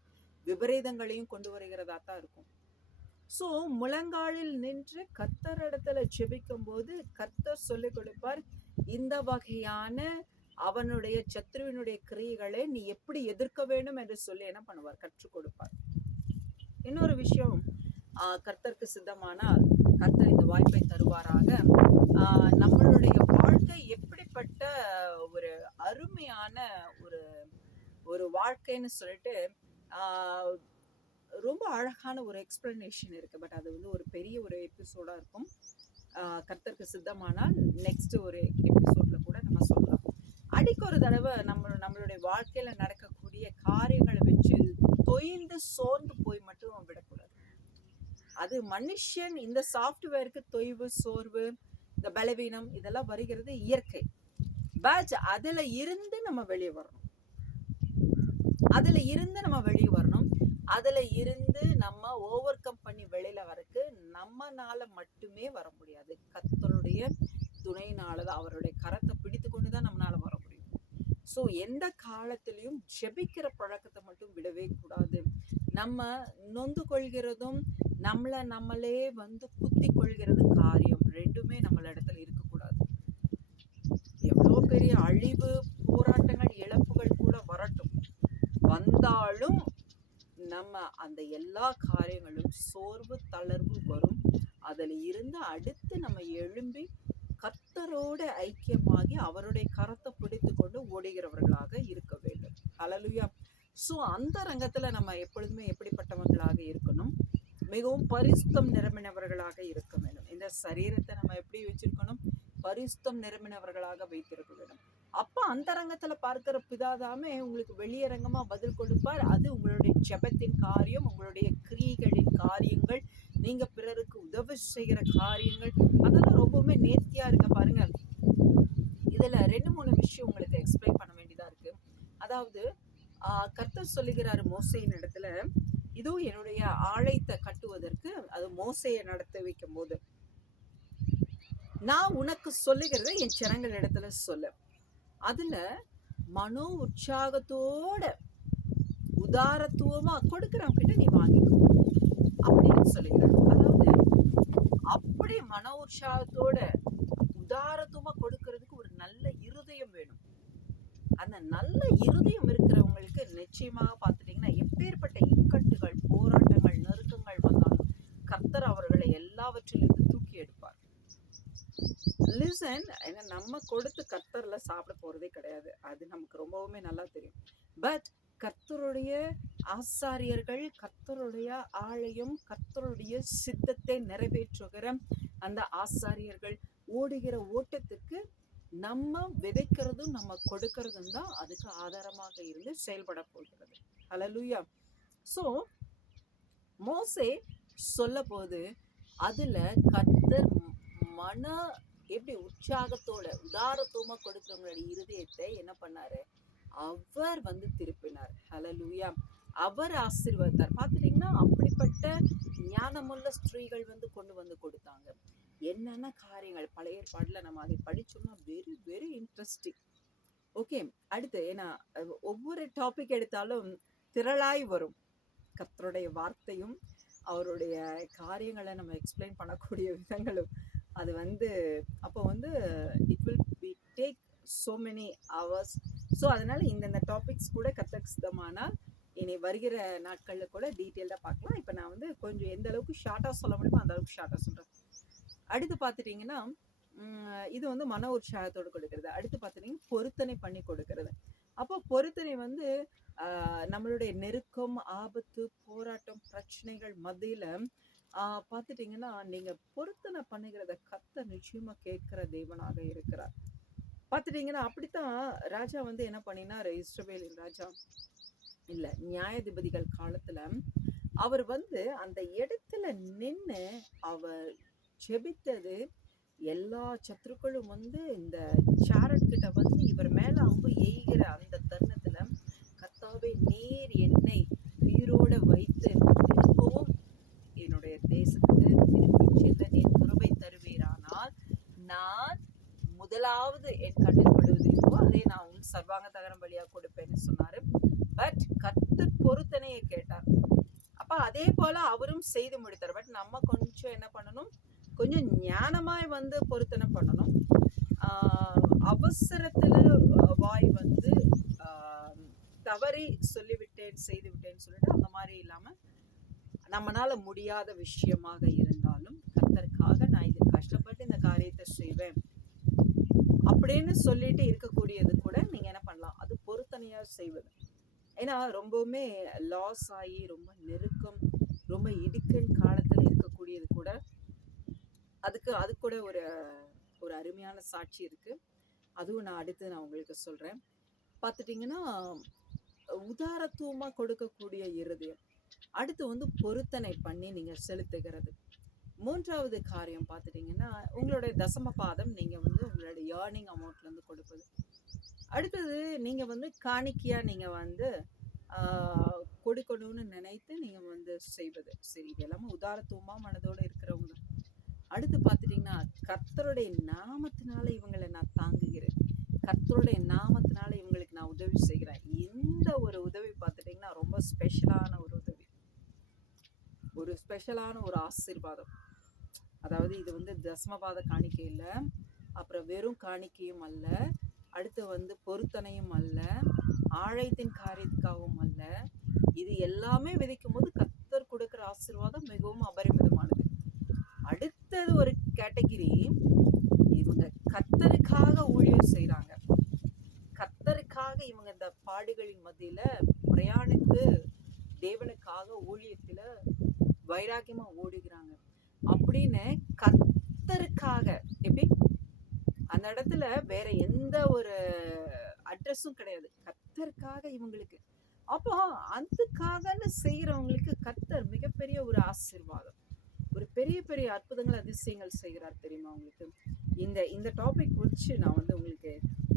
விபரீதங்களையும் கொண்டு வருகிறதா தான் இருக்கும். சோ முழங்காலில் நின்று கர்த்தரிடத்துல ஜெபிக்கும் போது கர்த்தர் சொல்லிக் கொடுப்பார், இந்த வகையான அவனுடைய சத்ருவினுடைய கிரியைகளை நீ எப்படி எதிர்க்க வேண்டும் என்று சொல்லி என்ன பண்ணுவார், கற்றுக் கொடுப்பார். இன்னொரு விஷயம், கர்த்தருக்கு சித்தமானால் கர்த்தர் இந்த வாய்ப்பை தருவாராக. நம்மளுடைய வாழ்க்கை எப்படிப்பட்ட ஒரு அருமையான ஒரு ஒரு வாழ்க்கைன்னு சொல்லிட்டு ரொம்ப அழகான ஒரு எக்ஸ்பிளனேஷன் இருக்கு. பட் அது வந்து ஒரு பெரிய ஒரு எபிசோடா இருக்கும். கர்த்தருக்கு சித்தமானால் நெக்ஸ்ட் ஒரு எபிசோட்ல கூட நம்ம சொல்லலாம். அடிக்கு ஒரு தடவை நம்மளுடைய வாழ்க்கையில நடக்கக்கூடிய காரியங்களை வச்சு தொய்ந்து சோர்ந்து போய் மட்டும் விடக்கூடாது. அது மனுஷன், இந்த சாஃப்ட்வேருக்கு தொய்வு, சோர்வு, இந்த பலவீனம் இதெல்லாம் வருகிறது இயற்கை. பட் அதுல இருந்து நம்ம வெளியே வரணும். அதுல இருந்து நம்ம ஓவர் கம் பண்ணி வெளியில வரக்கு நம்மனால மட்டுமே வர முடியாது. கர்த்தருடைய துணையினாலதான், அவருடைய கரத்தை பிடித்து கொண்டுதான் நம்மளால வர முடியும். ஸோ எந்த காலத்திலையும் ஜெபிக்கிற பழக்கத்தை மட்டும் விடவே கூடாது. நம்ம நொந்து கொள்கிறதும் நம்மளே வந்து குத்தி கொள்கிறது காரியம் ரெண்டுமே நம்மள இடத்துல இருக்கக்கூடாது. எவ்வளோ பெரிய அழிவு, போராட்டங்கள், இழப்புகள் கூட வரட்டும், வந்தாலும் நம்ம அந்த எல்லா காரியங்களும் சோர்வு, தளர்வு வரும். அதுல இருந்து அடுத்து நம்ம எழும்பி கர்த்தரோட ஐக்கியமாகி அவருடைய கரத்தை பிடித்து கொண்டு ஓடுகிறவர்களாக இருக்க வேண்டும். ஹல்லேலூயா. ஸோ அந்த ரங்கத்துல நம்ம எப்பொழுதுமே எப்படிப்பட்டவர்களாக இருக்கணும், மிகவும் பரிசுத்தம் நிரம்பினவர்களாக இருக்க வேண்டும். இந்த சரீரத்தை நம்ம எப்படி வச்சிருக்கணும், பரிசுத்தம் நிரம்பினவர்களாக வைத்திருக்க வேண்டும். அப்ப அந்த ரங்கத்துல பார்க்கிற பிதாதாமே உங்களுக்கு வெளியரங்கமா பதில் கொடுப்பார். அது உங்களுடைய ஜெபத்தின் காரியம், உங்களுடைய கிரியைகளின் காரியங்கள், நீங்க பிறருக்கு உதவி செய்கிற காரியங்கள், அதெல்லாம் ரொம்பவுமே நேர்த்தியா இருக்க பாருங்க. இதுல 2-3 விஷயம் உங்களுக்கு எக்ஸ்பிளைன் பண்ண வேண்டியதா இருக்கு. அதாவது கர்த்தர் சொல்லுகிறாரு மோசேயின் இடத்துல, இதோ என்னுடைய ஆலயத்தை கட்டுவதற்கு அது மோசேயை நடத்த வைக்கும் போது, நான் உனக்கு சொல்லுகிறத என் ஜனங்கள் இடத்துல சொல்லு. அதுல மனோ உற்சாகத்தோட உதாரத்துவமா கொடுக்கிறவங்க கிட்ட நீ வாங்கிக்கோ அப்படின்னு சொல்லுகிறார். அதாவது அப்படி மன உற்சாகத்தோட உதாரத்துவமா கொடுக்கறதுக்கு ஒரு நல்ல இருதயம் வேணும். அந்த நல்ல இருதயம் இருக்கிறவங்களுக்கு நிச்சயமாக பார்த்துட்டீங்கன்னா எப்பேற்பட்ட இக்கட்டுகள், போராட்டங்கள், நெருக்கங்கள் வந்தாலும் கர்த்தர் அவர்களை எல்லாவற்றிலிருந்து தூக்கி எடுப்பார். லிசன், ஏன்னா நம்ம கொடுத்து கர்த்தர்ல சாப்பிட போறதே கிடையாது, அது நமக்கு ரொம்பவுமே நல்லா தெரியும். பட் கர்த்தருடைய ஆசாரியர்கள், கர்த்தருடைய ஆலயம், கர்த்தருடைய சித்தத்தை நிறைவேற்றுகிற அந்த ஆசாரியர்கள் ஓடுகிற ஓட்டத்துக்கு நம்ம விதைக்கிறதும் நம்ம கொடுக்கறதும் தான் அதுக்கு ஆதாரமாக இருந்து செயல்பட போகிறது. ஹல்லேலூயா. ஸோ மோசே சொல்ல போது அதுல கர்த்தர் மன எப்படி உற்சாகத்தோட உதாரத்துவமா கொடுக்கிறவங்களுடைய இருதயத்தை என்ன பண்ணாரு, அவர் திருப்பினார். ஹல்லேலூயா. அவர் ஆசீர்வதித்தார். பார்த்துட்டீங்கன்னா அப்படிப்பட்ட ஞானமுள்ள ஸ்திரீகள் கொண்டு கொடுத்தாங்க. என்னென்ன காரியங்கள் பழைய ஏற்பாடுல நம்ம அதை படிச்சோம்னா வெரி வெரி இன்ட்ரெஸ்டிங். ஓகே, அடுத்து ஏன்னா ஒவ்வொரு டாபிக் எடுத்தாலும் திரளாய் வரும். கர்த்தருடைய வார்த்தையும் அவருடைய காரியங்களை நம்ம எக்ஸ்பிளைன் பண்ணக்கூடிய விதங்களும் அது அப்போ it will be take so many hours. So அதனால இந்த டாபிக்ஸ் கூட கர்த்தருக்கு சித்தமானால் இனி வருகிற நாட்களில் கூட டீட்டெயில்டாக பார்க்கலாம். இப்போ நான் கொஞ்சம் எந்த அளவுக்கு ஷார்ட்டாக சொல்ல முடியுமோ அந்த அளவுக்கு ஷார்ட்டாக சொல்கிறேன். அடுத்து பார்த்துட்டிங்கன்னா இது மன உற்சாகத்தோடு கொடுக்கறது. அடுத்து பார்த்துட்டிங்கன்னா பொருத்தனை பண்ணி கொடுக்கறது. அப்போ பொருத்தனை நம்மளுடைய நெருக்கம், ஆபத்து, போராட்டம், பிரச்சனைகள் மத்தியில் பார்த்துட்டிங்கன்னா நீங்கள் பொருத்தனை பண்ணுகிறத கர்த்தர் நிச்சயமாக கேட்குற தேவனாக இருக்கிறார். பார்த்துட்டிங்கன்னா அப்படித்தான் ராஜா என்ன பண்ணினார், இஸ்ரவேலின் ராஜா இல்லை நியாயாதிபதிகள் காலத்தில் அவர் அந்த இடத்துல நின்று அவர் ஜெபித்தது. எல்லா சத்துருக்களும் இந்த சாரட் கிட்ட இவர் மேல அம்பு எய்கிற அந்த தருணத்துல கர்த்தாவே நீர் என்னை உயிரோட வைத்து திரும்பவும் என்னுடைய தேசத்துக்கு திரும்பி செல்ல நீர் கிருபை தருவீரானால் நான் முதலாவது என் கண்ணில் படுவது இருக்கோ அதை நான் உங்களுக்கு சர்வாங்க தகனம் வழியா கொடுப்பேன்னு சொன்னாரு. பட் கர்த்தர் பொருத்தனையை கேட்டார். அப்ப அதே போல அவரும் செய்து முடித்தார். பட் நம்ம கொஞ்சம் என்ன பண்ணணும், கொஞ்சம் ஞானமாய் பொருத்தனை பண்ணணும். அவசரத்துல வாய் தவறி சொல்லிவிட்டேன் செய்து விட்டேன்னு சொல்லிட்டு அந்த மாதிரி இல்லாம நம்மளால முடியாத விஷயமாக இருந்தாலும் கர்த்தருக்காக நான் இது கஷ்டப்பட்டு இந்த காரியத்தை செய்வேன் அப்படின்னு சொல்லிட்டு இருக்கக்கூடியது கூட நீங்க என்ன பண்ணலாம், அது பொருத்தனையா செய்வது. ஏன்னா ரொம்பவுமே லாஸ் ஆகி ரொம்ப நெருக்கம், ரொம்ப இடுக்கன் காலத்துல இருக்கக்கூடியது கூட அது கூட ஒரு அருமையான சாட்சி இருக்கு. அதுவும் நான் அடுத்து உங்களுக்கு சொல்றேன். பார்த்துட்டிங்கன்னா உதாரத்துவமா கொடுக்கக்கூடிய இருதயம். அடுத்து பொருத்தனை பண்ணி நீங்க செலுத்துகிறது. மூன்றாவது காரியம் பார்த்துட்டிங்கன்னா உங்களுடைய தசம பாதம் நீங்க உங்களுடைய ஏர்னிங் அமௌண்ட்ல இருந்து கொடுப்பது. அடுத்தது நீங்க காணிக்கையா நீங்க கொடுக்கணும்னு நினைத்து நீங்க செய்வது. சரி, இது எல்லாமே உதாரத்துவமா மனதோட இருக்கிறவங்க. அடுத்து பார்த்துட்டிங்கன்னா கர்த்தருடைய நாமத்தினால இவங்களை நான் தாங்குகிறேன், கர்த்தருடைய நாமத்தினால இவங்களுக்கு நான் உதவி செய்கிறேன். இந்த ஒரு உதவி பார்த்துட்டிங்கன்னா ரொம்ப ஸ்பெஷலான ஒரு உதவி, ஒரு ஸ்பெஷலான ஒரு ஆசீர்வாதம். அதாவது இது தசமபாத காணிக்கை இல்லை, அப்புறம் வெறும் காணிக்கையும் அல்ல, அடுத்து பொருத்தனையும் அல்ல, ஆலயத்தின் காரியத்துக்காகவும் அல்ல. இது எல்லாமே விதைக்கும் போது கர்த்தர் கொடுக்கிற ஆசீர்வாதம் மிகவும் அபரிமிதமானது. அடுத்தது ஒரு கேட்டகிரி, இவங்க கர்த்தருக்காக ஊழியம் செய்றாங்க. கர்த்தருக்காக இவங்க இந்த பாடுகளின் மத்தியில பிரயாணித்து தேவனுக்காக ஊழியத்துல வைராக்கியமா ஓடுகிறாங்க அப்படின்னு கர்த்தருக்காக. எப்படி அந்த இடத்துல வேற எந்த ஒரு அட்ரஸும் கிடையாது, கர்த்தருக்காக இவங்களுக்கு. அப்போ அதுக்காகன்னு செய்யறவங்களுக்கு கர்த்தர் மிகப்பெரிய ஒரு ஆசீர்வாதம், ஒரு பெரிய பெரிய அற்புதங்கள் அதிசயங்கள் செய்கிறார் தெரியுமா உங்களுக்கு. இந்த டாபிக் வச்சு நான் உங்களுக்கு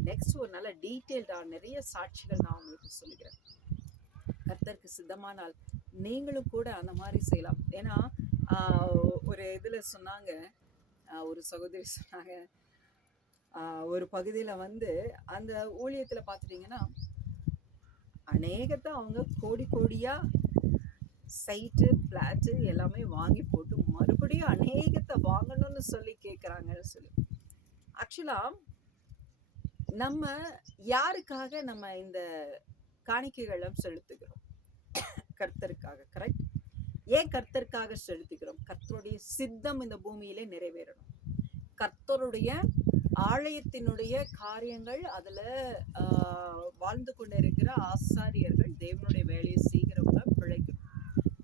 நெக்ஸ்ட் ஒரு நல்ல டீட்டெயில்டா நிறைய சாட்சிகள் நான் உங்களுக்கு சொல்லுகிறேன். கர்த்தருக்கு சித்தமானால் நீங்களும் கூட அந்த மாதிரி செய்யலாம். ஏன்னா ஒரு இதுல சொன்னாங்க, ஒரு சகோதரி சொன்னாங்க, ஒரு பகுதியில வந்து அந்த ஊழியத்துல பாத்துட்டீங்கன்னா அநேகத்தை அவங்க கோடி கோடியா சைட்டு பிளாட்டு எல்லாமே வாங்கி போட்டு மறுபடியும் அநேகத்தை வாங்கணும்னு சொல்லி கேட்குறாங்கன்னு சொல்லி. ஆக்சுவலா நம்ம யாருக்காக நம்ம இந்த காணிக்கைகளும் செலுத்துகிறோம்? கர்த்தருக்காக. கரெக்ட்? ஏன் கர்த்தருக்காக செலுத்துகிறோம்? கர்த்தருடைய சித்தம் இந்த பூமியிலே நிறைவேறணும். கர்த்தருடைய ஆலயத்தினுடைய காரியங்கள், அதுல வாழ்ந்து கொண்டிருக்கிற ஆசாரியர்கள், தேவனுடைய வேலையை செய்கிறவங்க பிழைக்கணும்.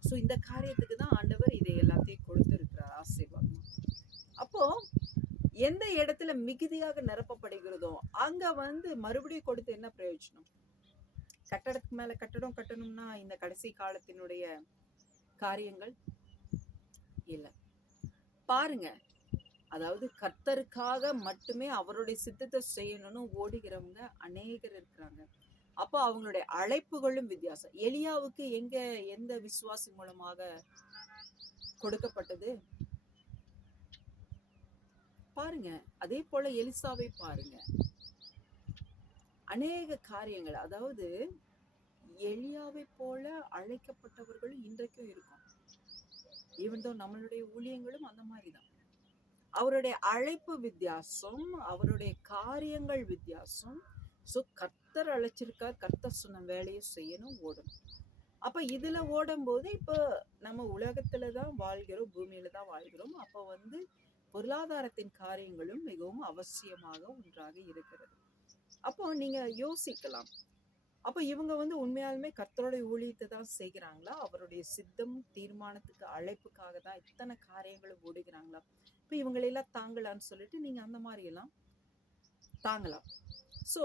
ஸோ இந்த காரியத்துக்கு தான் ஆண்டவர் இதை எல்லாத்தையும் கொடுத்திருக்கிறார் ஆசீர்வாதம். அப்போ எந்த இடத்துல மிகுதியாக நிரப்பப்படுகிறதோ அங்க வந்து மறுபடியும் கொடுத்து என்ன பிரயோஜனம்? கட்டடத்துக்கு மேல கட்டடம் கட்டணும்னா இந்த கடைசி காலத்தினுடைய காரியங்கள் இல்ல. பாருங்க, அதாவது கர்த்தருக்காக மட்டுமே அவருடைய சித்தத்தை செய்யணும்னு ஓடுகிறவங்க அநேகர் இருக்கிறாங்க. அப்போ அவங்களுடைய அழைப்புகளும் வித்தியாசம். எலியாவுக்கு எந்த விசுவாசி மூலமாக கொடுக்கப்பட்டது பாருங்க. அதே போல எலிசாவை பாருங்க. அநேக காரியங்கள், அதாவது எலியாவை போல அழைக்கப்பட்டவர்களும் இன்றைக்கும் இருக்கும். ஈவன் தோ நம்மளுடைய ஊழியங்களும் அந்த மாதிரிதான். அவருடைய அழைப்பு வித்தியாசம், அவருடைய காரியங்கள் வித்தியாசம். ஸோ கர்த்தர் அழைச்சிருக்கார், கர்த்தர் சொன்ன வேலையை செய்யணும், ஓடணும். அப்ப இதுல ஓடும் போது இப்போ நம்ம உலகத்துல தான் வாழ்கிறோம், பூமியில தான் வாழ்கிறோம். அப்போ வந்து பொருளாதாரத்தின் காரியங்களும் மிகவும் அவசியமாக ஒன்றாக இருக்கிறது. அப்போ நீங்க யோசிக்கலாம், அப்போ இவங்க வந்து உண்மையாலுமே கர்த்தருடைய ஊழியத்தை தான் செய்கிறாங்களா? அவருடைய சித்தம் தீர்மானத்துக்கு அழைப்புக்காக தான் இத்தனை காரியங்களும் ஓடுகிறாங்களா? இப்போ இவங்களெல்லாம் தாங்கலான்னு சொல்லிட்டு நீங்க அந்த மாதிரி எல்லாம் தாங்கலாம். ஸோ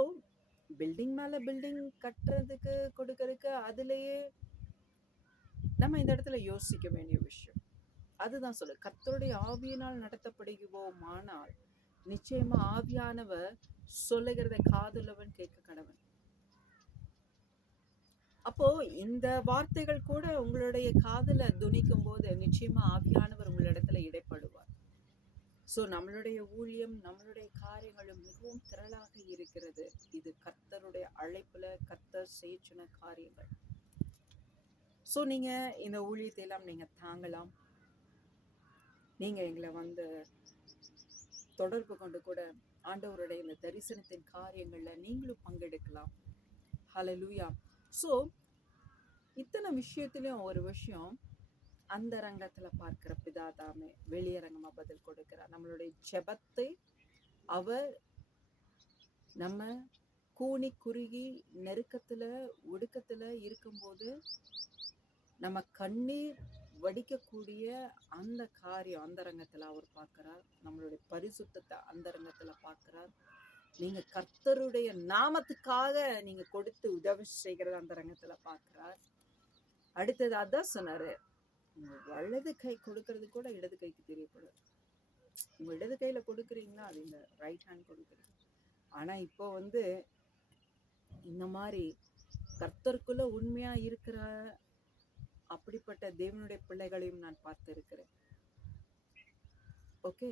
பில்டிங் மேல பில்டிங் கட்டுறதுக்கு கொடுக்கறதுக்கு அதுலயே நம்ம இந்த இடத்துல யோசிக்க வேண்டிய விஷயம். அதுதான் சொல்லு, கர்த்தருடைய ஆவியினால் நடத்தப்படுவோமானால் நிச்சயமா ஆவியானவர் சொல்லுகிறத காதுள்ளவன் கேட்க கடவன். அப்போ இந்த வார்த்தைகள் கூட உங்களுடைய காதுல துணிக்கும் போது நிச்சயமா ஆவியானவர் உங்களிடத்துல இடைப்படுவார். ஸோ நம்மளுடைய ஊழியம், நம்மளுடைய காரியங்களும் மிகவும் திரளாக இருக்கிறது. இது கர்த்தருடைய அழைப்புல கர்த்தர் செய்ய காரியங்கள். ஸோ நீங்க இந்த ஊழியத்தை எல்லாம் நீங்க தாங்கலாம். நீங்க எங்களை வந்து தொடர்பு கொண்டு கூட ஆண்டவருடைய இந்த தரிசனத்தின் காரியங்கள்ல நீங்களும் பங்கெடுக்கலாம். ஹல்லேலூயா. ஸோ இத்தனை விஷயத்திலும் ஒரு விஷயம், அந்த ரங்கத்துல பார்க்கிற பிதாதாமே வெளியரங்கமா பதில் கொடுக்கிறார். நம்மளுடைய ஜெபத்தை அவர் நம்ம கூனி குறுகி நெருக்கத்துல ஒடுக்கத்துல இருக்கும்போது நம்ம கண்ணீர் வடிக்கக்கூடிய அந்த காரியம் அந்த ரங்கத்துல அவர் பார்க்கிறார். நம்மளுடைய பரிசுத்தத்தை அந்த ரங்கத்துல பார்க்கிறார். நீங்க கர்த்தருடைய நாமத்துக்காக நீங்க கொடுத்து உதவி செய்கிறத அந்த ரங்கத்துல பார்க்கிறார். அடுத்தது அதான் சொன்னாரு, வலது கை கொடுக்கறது கூட இடது கைக்கு தெரியக்கூடாது. உங்க இடது கையில கொடுக்குறீங்கன்னா அது இந்த ரைட் ஹேண்ட் கொடுக்குறீங்க. ஆனா இப்போ வந்து இந்த மாதிரி கர்த்தருக்குள்ள உண்மையா இருக்கிற அப்படிப்பட்ட தேவனுடைய பிள்ளைகளையும் நான் பார்த்து இருக்கிறேன். ஓகே,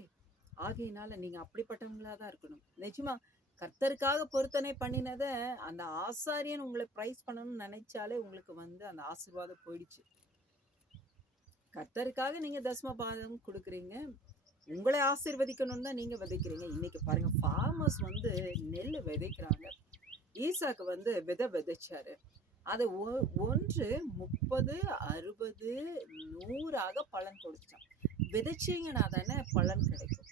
ஆகையினால நீங்க அப்படிப்பட்டவங்களா தான் இருக்கணும். நிஜமா கர்த்தருக்காக பொருத்தனை பண்ணினத அந்த ஆசாரியன் உங்களை பிரைஸ் பண்ணணும்னு நினைச்சாலே உங்களுக்கு வந்து அந்த ஆசீர்வாதம் போயிடுச்சு. கர்த்தருக்காக நீங்க தசம பாகம் கொடுக்குறீங்க, உங்களை ஆசீர்வதிக்கணும்னு தான் நீங்க விதைக்கிறீங்க. இன்னைக்கு பாருங்க, ஃபார்மர்ஸ் வந்து நெல் விதைக்கிறாங்க. ஈசாக்கு வந்து விதைச்சாரு. அது 1 30 60 100 பலன் கொடுத்தான். விதைச்சீங்கன்னா தானே பலன் கிடைக்கும்.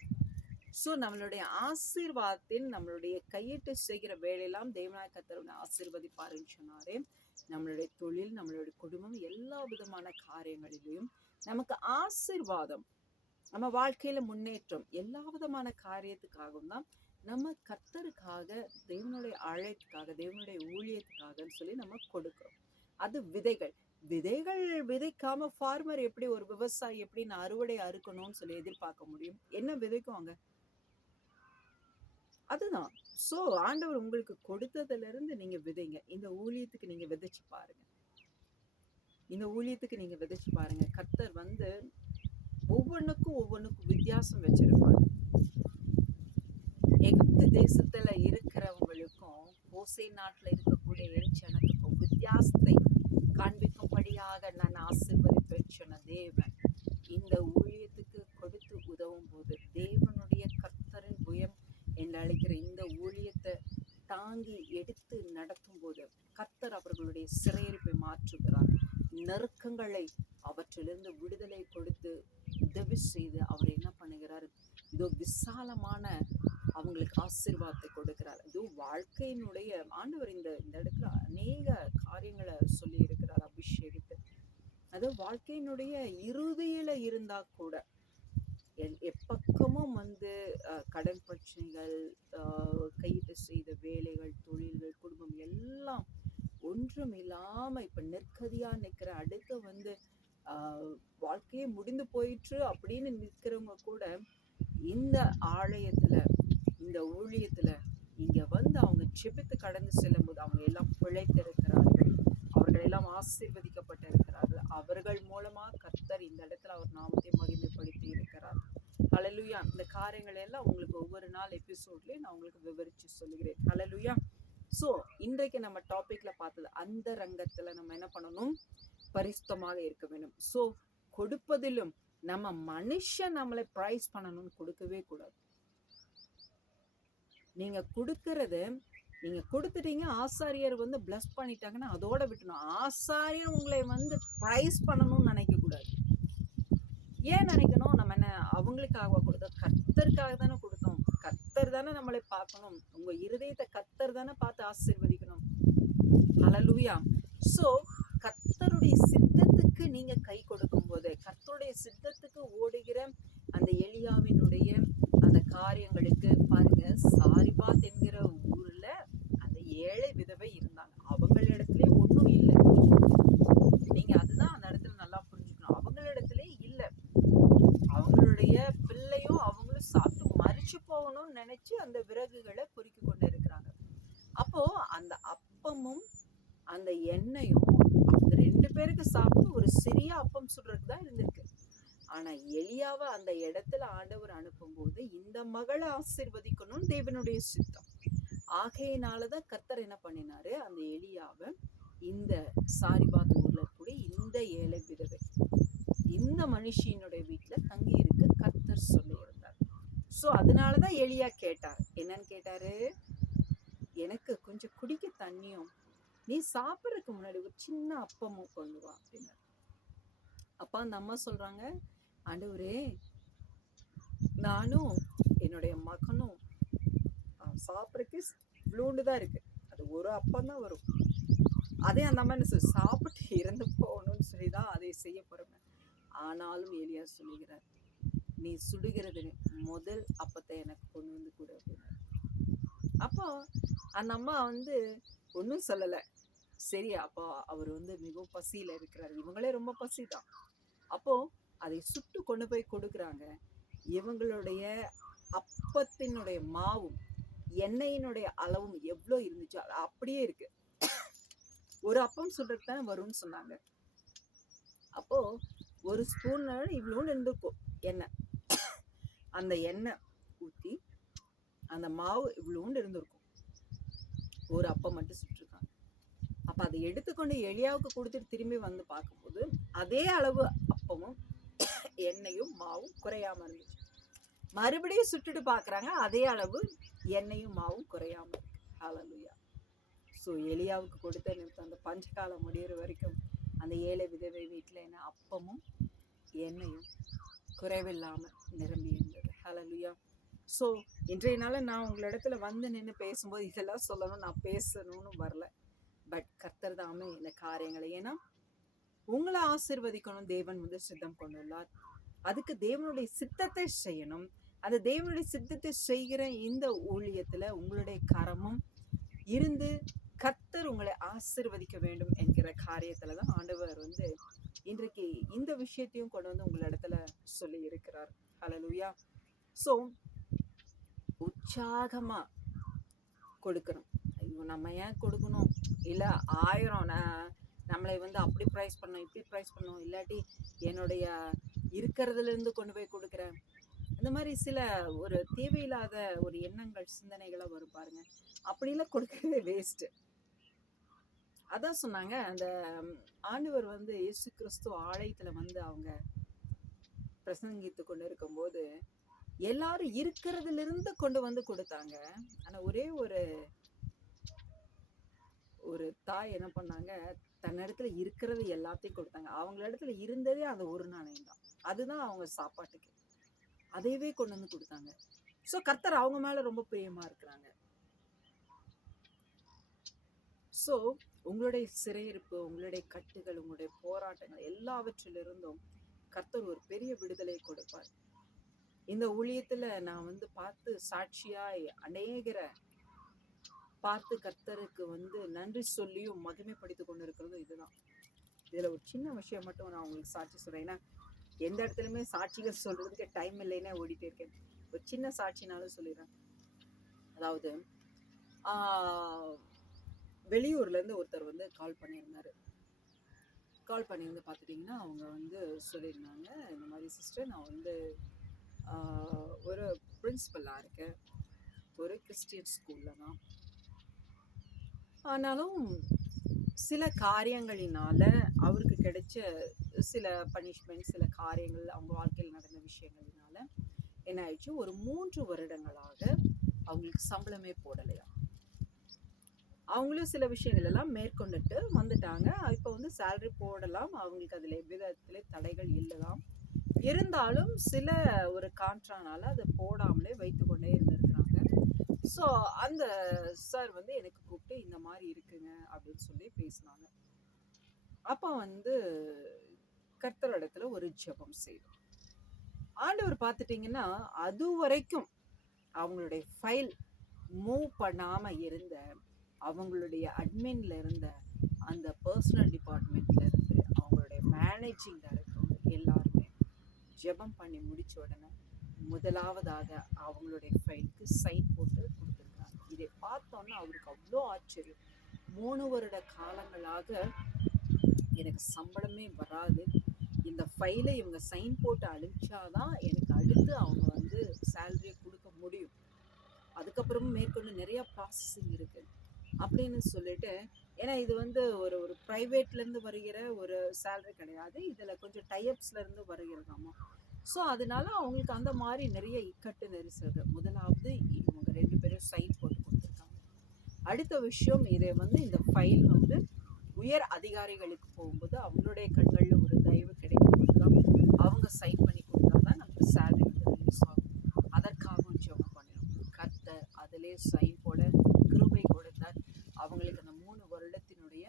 ஸோ நம்மளுடைய ஆசீர்வாதத்தின் நம்மளுடைய கையிட்டு செய்கிற வேலையெல்லாம் தேவனாய கர்த்தர் ஆசீர்வதிப்பாருன்னு சொன்னாரு. நம்மளுடைய தொழில், நம்மளுடைய குடும்பம், எல்லா விதமான காரியங்களிலையும் நமக்கு ஆசீர்வாதம், நம்ம வாழ்க்கையில முன்னேற்றம், எல்லா விதமான காரியத்துக்காகவும் தான் நம்ம கர்த்தருக்காக, தேவனுடைய ஆலயத்துக்காக, தேவனுடைய ஊழியத்துக்காகன்னு சொல்லி நம்ம கொடுக்கிறோம். அது விதைகள் விதைக்காம ஃபார்மர் எப்படி, ஒரு விவசாயி எப்படி நான் அறுவடை அறுக்கணும்னு சொல்லி எதிர்பார்க்க முடியும்? என்ன விதைக்குவாங்க? அதுதான். சோ ஆண்டவர் உங்களுக்கு கொடுத்ததுல இருந்து நீங்க விதைங்க. இந்த ஊழியத்துக்கு நீங்க விதைச்சு பாருங்க. இந்த ஊழியத்துக்கு நீங்க விதைச்சு பாருங்க. கர்த்தர் வந்து ஒவ்வொன்றுக்கும் வித்தியாசம் வச்சிருப்பார். எகிப்து தேசத்துல இருக்கிறவங்களுக்கும் ஓசை நாட்டுல இருக்கக்கூடிய என் ஜனத்துக்கும் வித்தியாசத்தை காண்பிக்கும்படியாக நான் ஆசீர்வதிப்பேன் சொன்ன தேவன் இந்த ஊழியத்துக்கு கொடுத்து உதவும் போது தேவனுடைய கர்த்தரின் புயம் என்று அழைக்கிற இந்த ஊழியத்தை தாங்கி எடுத்து நடத்தும் போது கர்த்தர் அவர்களுடைய சிறையிருப்பை மாற்றுகிறார். நெருக்கங்களை அவற்றிலிருந்து விடுதலை கொடுத்து உதவி செய்து அவர் என்ன பண்ணுகிறார், இதோ விசாலமான அவங்களுக்கு ஆசீர்வாதத்தை கொடுக்கிறார். இது வாழ்க்கையினுடைய ஆண்டவர் இந்த இடத்துல அநேக காரியங்களை சொல்லி இருக்கிறார் அபிஷேகித்து. அது வாழ்க்கையினுடைய இறுதியில இருந்தா கூட எப்பக்கமும் வந்து கடன் பிரச்சனைகள், கையிட்டு செய்த வேலைகள், தொழில்கள், குடும்பம் எல்லாம் ஒன்றும் இல்லாம இப்ப நெற்கதியா நிக்கிற, அடுத்து வந்து வாழ்க்கையே முடிந்து போயிற்று அப்படின்னு நிற்கிறவங்க கூட இந்த ஆலயத்துல இந்த ஊழியத்துல இங்க வந்து அவங்க செபித்து கடந்து செல்லும் போது அவங்க எல்லாம் பிழைத்திருக்கிறார்கள், அவர்கள் எல்லாம் ஆசீர்வதிக்கப்பட்டிருக்கிறார்கள். அவர்கள் மூலமா கர்த்தர் இந்த இடத்துல அவர் நாமத்தை மகிமைப்படுத்தி இருக்கிறார். ஹல்லேலூயா. இந்த காரியங்கள் எல்லாம் உங்களுக்கு ஒவ்வொரு நாள் எபிசோட்லயும் நான் உங்களுக்கு விவரிச்சு சொல்லுகிறேன். ஹல்லேலூயா. சோ இன்றைக்கு நம்ம டாபிக்ல பார்த்தது அந்த ரங்கத்துல நம்ம என்ன பண்ணணும், பரிசுத்தமாக இருக்க வேண்டும். சோ கொடுப்பதிலும் நம்ம மனுஷன் நம்மளை பிரைஸ் பண்ணணும்னு கொடுக்கவே கூடாது. நீங்க கொடுக்கறது நீங்க கொடுத்துட்டீங்க, ஆசாரியர் வந்து பிளஸ் பண்ணிட்டாங்கன்னா அதோட விட்டணும். ஆசாரியர் உங்களை வந்து பிரைஸ் பண்ணணும்னு நினைக்க கூடாது. ஏன் நினைக்கணும், நம்ம என்ன அவங்களுக்காக கொடுத்தோம், கர்த்தருக்காக தானே கொடுத்தோம். கர்த்தர் தானே நம்மளை பார்க்கணும். உங்க இருதயத்தை கர்த்தர் தானே பார்த்து ஆசீர்வதிக்கணும். ஹல்லேலூயா. சோ கர்த்தருடைய சித்தத்துக்கு நீங்க கை கொடுக்கும் போது, கர்த்தருடைய சித்தத்துக்கு ஓடுகிற அந்த எலியாவினுடைய அந்த காரியங்களுக்கு பாருங்க, சாரிபாத் என்கிற ஊர்ல அந்த ஏழை விதவை இருந்தாங்க. அவங்களிடத்திலே ஒன்றும் இல்லை. நீங்க அதுதான் அந்த இடத்துல நல்லா புரிஞ்சுக்கணும். அவங்களிடத்திலே இல்லை. அவங்களுடைய பிள்ளையும் அவங்களும் சாப்பிட்டு மறிச்சு போகணும்னு நினைச்சு அந்த விறகுகளை பொறுக்கி கொண்டு இருக்கிறாங்க. அப்போ அந்த அப்பமும் அந்த எண்ணெயும் அவங்க 2 பேருக்கு சாப்பிட்டு ஒரு சிறிய அப்பம் சுடுறதுக்கு தான் இருந்திருக்கு. ஆனா எலியாவை அந்த இடத்துல ஆண்டவர் அனுப்பும் போது இந்த மகளை ஆசீர்வதிக்கணும் தேவனுடைய சித்தம். ஆகையினாலதான் கர்த்தர் என்ன பண்ணினாரு, அந்த எலியாவை இந்த சாரிபாத் ஊர்ல கூட இந்த ஏழை விதவை இந்த மனுஷியினுடைய வீட்டுல தங்கி இருக்க கர்த்தர் சொல்லி இருந்தார். சோ அதனாலதான் எலியா கேட்டார். என்னன்னு கேட்டாரு, எனக்கு கொஞ்சம் குடிக்க தண்ணியும் நீ சாப்பிடறதுக்கு முன்னாடி ஒரு சின்ன அப்பமும் கொண்டு வா அப்படின்னு. அப்ப அந்த அம்மா சொல்றாங்க, ஆண்டவரே நானும் என்னுடைய மகனும் சாப்பிட்றதுக்கு இவ்வளோண்டுதான் இருக்கு, அது ஒரு அப்பம் தான் வரும், அதே அந்த அம்மா என்ன சாப்பிட்டு இறந்து போகணும்னு சொல்லிதான் அதை செய்ய போறேன். ஆனாலும் எலியா சொல்லுகிறார், நீ சுடுகிறது முதல் அப்பத்தை எனக்கு கொண்டு வந்து கொடு அப்படின்னு. அப்போ அந்த அம்மா வந்து ஒன்றும் சொல்லலை. சரி, அப்போ அவர் வந்து மிகவும் பசியில இருக்கிறார், இவங்களே ரொம்ப பசிதான். அப்போ அதை சுட்டு கொண்டு போய் கொடுக்குறாங்க. இவங்களுடைய அப்பத்தினுடைய மாவும் எண்ணெயினுடைய அளவும் எவ்வளோ இருந்துச்சோ அது அப்படியே இருக்கு. ஒரு அப்பம் சுடுறதுக்கு தானே வரும்னு சொன்னாங்க. அப்போ ஒரு ஸ்பூன் இவ்வளோன்னு இருந்திருக்கும் எண்ணெய். அந்த எண்ணெய் ஊற்றி அந்த மாவு இவ்வளோன்னு இருந்திருக்கும். ஒரு அப்பம் மட்டும் சுட்டுருக்காங்க. அப்ப அதை எடுத்துக்கொண்டு எலியாவுக்கு கொடுத்துட்டு திரும்பி வந்து பார்க்கும்போது அதே அளவு அப்பமும் எண்ணெயும் மாவும் குறையாம இருந்துச்சு. மறுபடியும் சுட்டுட்டு பாக்குறாங்க, அதே அளவு எண்ணெயும் மாவும் குறையாம இருக்கு. ஹல்லேலூயா. ஸோ எலியாவுக்கு கொடுத்த அந்த பஞ்சகாலம் முடிகிற வரைக்கும் அந்த ஏழை விதவை வீட்டுல என்ன அப்பமும் எண்ணெயும் குறைவில்லாம நிரம்பி இருந்தது. ஹல்லேலூயா. ஸோ இன்றைய நாள் நான் உங்களிடத்துல வந்து நின்று பேசும்போது இதெல்லாம் சொல்லணும், நான் பேசணும்னு வரல. பட் கர்த்தர் தாமே இந்த காரியங்களை, ஏன்னா உங்களை ஆசீர்வதிக்கணும் தேவன் வந்து சித்தம் கொண்டுள்ளார். அதுக்கு தேவனுடைய சித்தத்தை செய்யணும். அந்த தேவனுடைய சித்தத்தை செய்கிற இந்த ஊழியத்துல உங்களுடைய கரமும் இருந்து கர்த்தர் உங்களை ஆசீர்வதிக்க வேண்டும் என்கிற காரியத்துலதான் ஆண்டவர் வந்து இன்றைக்கு இந்த விஷயத்தையும் கொண்டு வந்து உங்களிடத்துல சொல்லி இருக்கிறார். ஹல்லேலூயா. ஸோ உற்சாகமா கொடுக்கணும். ஐயோ நம்ம ஏன் கொடுக்கணும், இல்ல 1000 நம்ம நம்மளை வந்து அப்படி ப்ரைஸ் பண்ணணும், இப்படி ப்ரைஸ் பண்ணணும், இல்லாட்டி என்னுடைய இருக்கிறதுலேருந்து கொண்டு போய் கொடுக்குறேன். இந்த மாதிரி சில ஒரு தேவையில்லாத ஒரு எண்ணங்கள் சிந்தனைகளை வரும் பாருங்க. அப்படிலாம் கொடுக்கவே வேஸ்ட்டு. அதான் சொன்னாங்க, அந்த ஆண்டவர் வந்து இயேசு கிறிஸ்து ஆலயத்துல வந்து அவங்க பிரசங்கித்து கொண்டு இருக்கும்போது எல்லாரும் இருக்கிறதுல இருந்து கொண்டு வந்து கொடுத்தாங்க. ஆனா ஒரே ஒரு ஒரு தாய் என்ன பண்ணாங்க, தன்னிடத்துல இருக்கிறது எல்லாத்தையும் கொடுத்தாங்க. அவங்க இடத்துல இருந்ததே அந்த ஒரு நாணயம் தான். அதுதான் அவங்க சாப்பாட்டுக்கு. அதையவே கொண்டு வந்து கொடுத்தாங்க. ஸோ கர்த்தர் அவங்க மேல ரொம்ப பிரியமா இருக்கிறாங்க. ஸோ உங்களுடைய சிறையிருப்பு, உங்களுடைய கட்டுகள், உங்களுடைய போராட்டங்கள் எல்லாவற்றிலிருந்தும் கர்த்தர் ஒரு பெரிய விடுதலை கொடுப்பார். இந்த ஊழியத்துல நான் வந்து பார்த்து சாட்சியாய் அநேகரை பார்த்து கர்த்தருக்கு வந்து நன்றி சொல்லியும் மகிமைப்படுத்தி கொண்டு இருக்கிறதும் இதுதான். இதுல ஒரு சின்ன விஷயம் மட்டும் நான் உங்களுக்கு சாட்சி சொல்றேன். ஏன்னா எந்த இடத்துலயுமே சாட்சிகள் சொல்றதுக்கு டைம் இல்லைன்னா ஓடிட்டே இருக்கேன். ஒரு சின்ன சாட்சினாலும் சொல்லிடுறேன். அதாவது வெளியூர்ல இருந்து ஒருத்தர் வந்து கால் பண்ணியிருந்தாரு. கால் பண்ணியிருந்து பார்த்துட்டிங்கன்னா அவங்க வந்து சொல்லியிருந்தாங்க, இந்த மாதிரி சிஸ்டர் நான் வந்து ஒரு பிரின்சிபலாக இருக்கேன், ஒரு கிறிஸ்டியன் ஸ்கூலில் தான். ஆனாலும் சில காரியங்களினால அவருக்கு கிடைச்ச சில பனிஷ்மெண்ட், சில காரியங்கள், அவங்க வாழ்க்கையில் நடந்த விஷயங்களினால என்ன ஆயிடுச்சு, ஒரு 3 வருடங்களாக அவங்களுக்கு சம்பளமே போடலையா. அவங்களும் சில விஷயங்கள் எல்லாம் மேற்கொண்டுட்டு வந்துட்டாங்க. இப்போ வந்து சேலரி போடலாம், அவங்களுக்கு அதில் எவ்விதத்திலே தடைகள் இல்லைதான். இருந்தாலும் சில ஒரு கான்ட்ரானால அதை போடாமலே வைத்து கொண்டே இருந்திருக்கிறாங்க. ஸோ அந்த சார் வந்து எனக்கு கூப்பிட்டு இந்த மாதிரி இருக்குங்க அப்படின்னு சொல்லி பேசினாங்க. அப்போ வந்து கர்த்தரிடத்துல ஒரு ஜெபம் செய்தோம். ஆண்டவர் பார்த்துட்டிங்கன்னா அது வரைக்கும் அவங்களுடைய ஃபைல் மூவ் பண்ணாம இருந்த, அவங்களுடைய அட்மின்ல இருந்த, அந்த பர்சனல் டிபார்ட்மெண்ட்ல இருந்து, அவங்களுடைய மேனேஜிங் டைரக்டர் எல்லாருமே ஜெபம் பண்ணி முடிச்ச உடனே முதலாவதாக அவங்களுடைய ஃபைலுக்கு சைன் போட்டு கொடுத்துருக்காங்க. இதை பார்த்தோன்னா அவருக்கு அவ்வளோ ஆச்சரியம். 3 வருட காலங்களாக எனக்கு சம்பளமே வராது, இந்த ஃபைலை இவங்க சைன் போட்டு அனுப்பிச்சாதான் எனக்கு அடுத்து அவங்க வந்து சேலரியை கொடுக்க முடியும், அதுக்கப்புறமும் மேற்கொண்டு நிறைய ப்ராசஸிங் இருக்கு அப்படின்னு சொல்லிட்டு. ஏன்னா இது வந்து ஒரு ஒரு ப்ரைவேட்லேருந்து வருகிற ஒரு சேலரி கிடையாது, இதில் கொஞ்சம் டைப்ஸ்லேருந்து வருகிறதாமா. ஸோ அதனால அவங்களுக்கு அந்த மாதிரி நிறைய இக்கட்டு நெரிசல்கள். முதலாவது இவங்க 2 பேரும் சைன் போட்டு கொடுத்துருக்காங்க. அடுத்த விஷயம், இதை வந்து இந்த ஃபைல் வந்து உயர் அதிகாரிகளுக்கு போகும்போது அவங்களுடைய கண்களில் ஒரு தயவு கிடைக்கும்போது தான் அவங்க சைன் பண்ணி கொடுத்தா தான் நமக்கு சேலரி வந்து ரிலீஸ் ஆகும். அதற்காகவும் ஜெபம் பண்ணிடும். கர்த்தர் அதிலே சைன் போட கிருபை கொடுத்தார். அவங்களுக்கு அந்த 3 வருடத்தினுடைய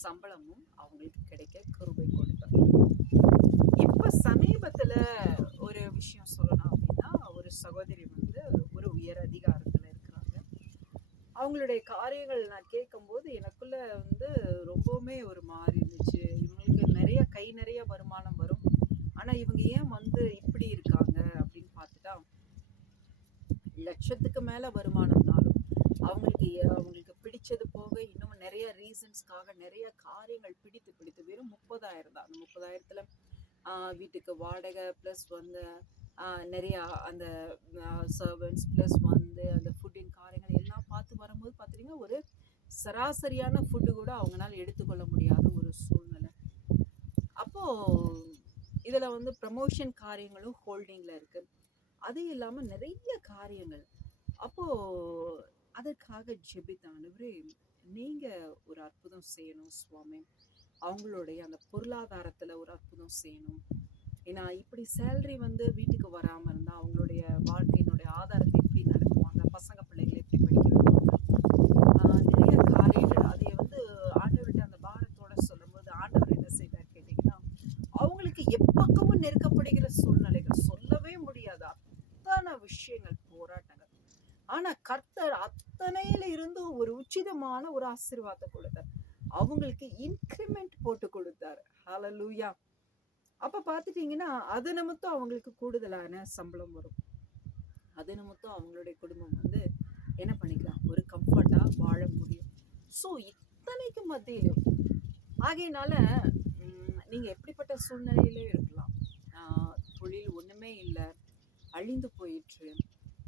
சம்பளமும் அவங்களுக்கு கிடைக்க கிருபை கொடுத்தார். இப்போ சமீபத்தில் ஒரு விஷயம் சொல்லணும் அப்படின்னா, ஒரு சகோதரி வந்து ஒரு உயர் அதிகாரத்தில் இருக்கிறாங்க. அவங்களுடைய காரியங்கள் நான் கேட்கும்போது எனக்குள்ள வந்து ரொம்பவுமே ஒரு மாதிரி இருந்துச்சு. இவங்களுக்கு நிறைய கை நிறைய வருமானம் வரும், ஆனால் இவங்க ஏன் வந்து இப்படி இருக்காங்க அப்படின்னு பார்த்துட்டா, லட்சத்துக்கு மேலே வருமானம்னாலும் அவங்களுக்கு பிடிச்சது போக இன்னும் நிறைய ரீசன்ஸ்க்காக நிறைய காரியங்கள் பிடித்து வெறும் 30,000 தான். அந்த 30,000த்துல வீட்டுக்கு வாடகை ப்ளஸ் வந்து நிறையா அந்த சர்வன்ட்ஸ் ப்ளஸ் வந்து அந்த ஃபுட்டின் காரியங்கள் எல்லாம் பார்த்து வரும்போது பார்த்திங்கன்னா ஒரு சராசரியான ஃபுட்டு கூட அவங்களால எடுத்துக்கொள்ள முடியாத ஒரு சூழ்நிலை. அப்போது இதில் வந்து ப்ரமோஷன் காரியங்களும் ஹோல்டிங்கில் இருக்குது, அது இல்லாமல் நிறைய காரியங்கள். அப்போது அதற்காக ஜெபித்த ஆண்டவரே, நீங்கள் ஒரு அற்புதம் செய்யணும் சுவாமி, அவங்களுடைய அந்த பொருளாதாரத்தில் ஒரு அற்புதம் செய்யணும். ஏன்னா இப்படி சேலரி வந்து வீட்டுக்கு வராமல் இருந்தால் அவங்களுடைய வாழ்க்கையினுடைய ஆதாரத்தை எப்படி நடத்துவாங்க, பசங்க பிள்ளைகளை எப்படி படிக்க வைப்பாங்க, நிறைய காரியங்கள். அதை வந்து ஆண்டவர்கிட்ட அந்த பாரத்தோட சொல்லும்போது ஆண்டவர் என்ன செய்தார் கேட்டிங்கன்னா, அவங்களுக்கு எப்பக்கமும் நெருக்கப்படுகிற சூழ்நிலைகள் சொல்லவே முடியாது, அத்தனை விஷயங்கள், போராட்டங்கள். ஆனா கர்த்தர் அத்தனையில இருந்து ஒரு உச்சிதமான ஒரு ஆசீர்வாதத்தை கொடுத்தார். அவங்களுக்கு இன்கிரிமெண்ட் போட்டு கொடுத்தாரு. ஹல்லேலூயா. அப்ப பார்த்துட்டீங்கன்னா அது நிமித்தம் அவங்களுக்கு கூடுதலான சம்பளம் வரும். அது நிமித்தம் அவங்களுடைய குடும்பம் வந்து என்ன பண்ணிக்கலாம், ஒரு கம்ஃபர்ட்டா வாழ முடியும். ஸோ இத்தனைக்கு மத்தியிலும் ஆகையினால நீங்க எப்படிப்பட்ட சூழ்நிலையிலே இருக்கலாம். தொழில் ஒண்ணுமே இல்ல, அழிந்து போயிற்று.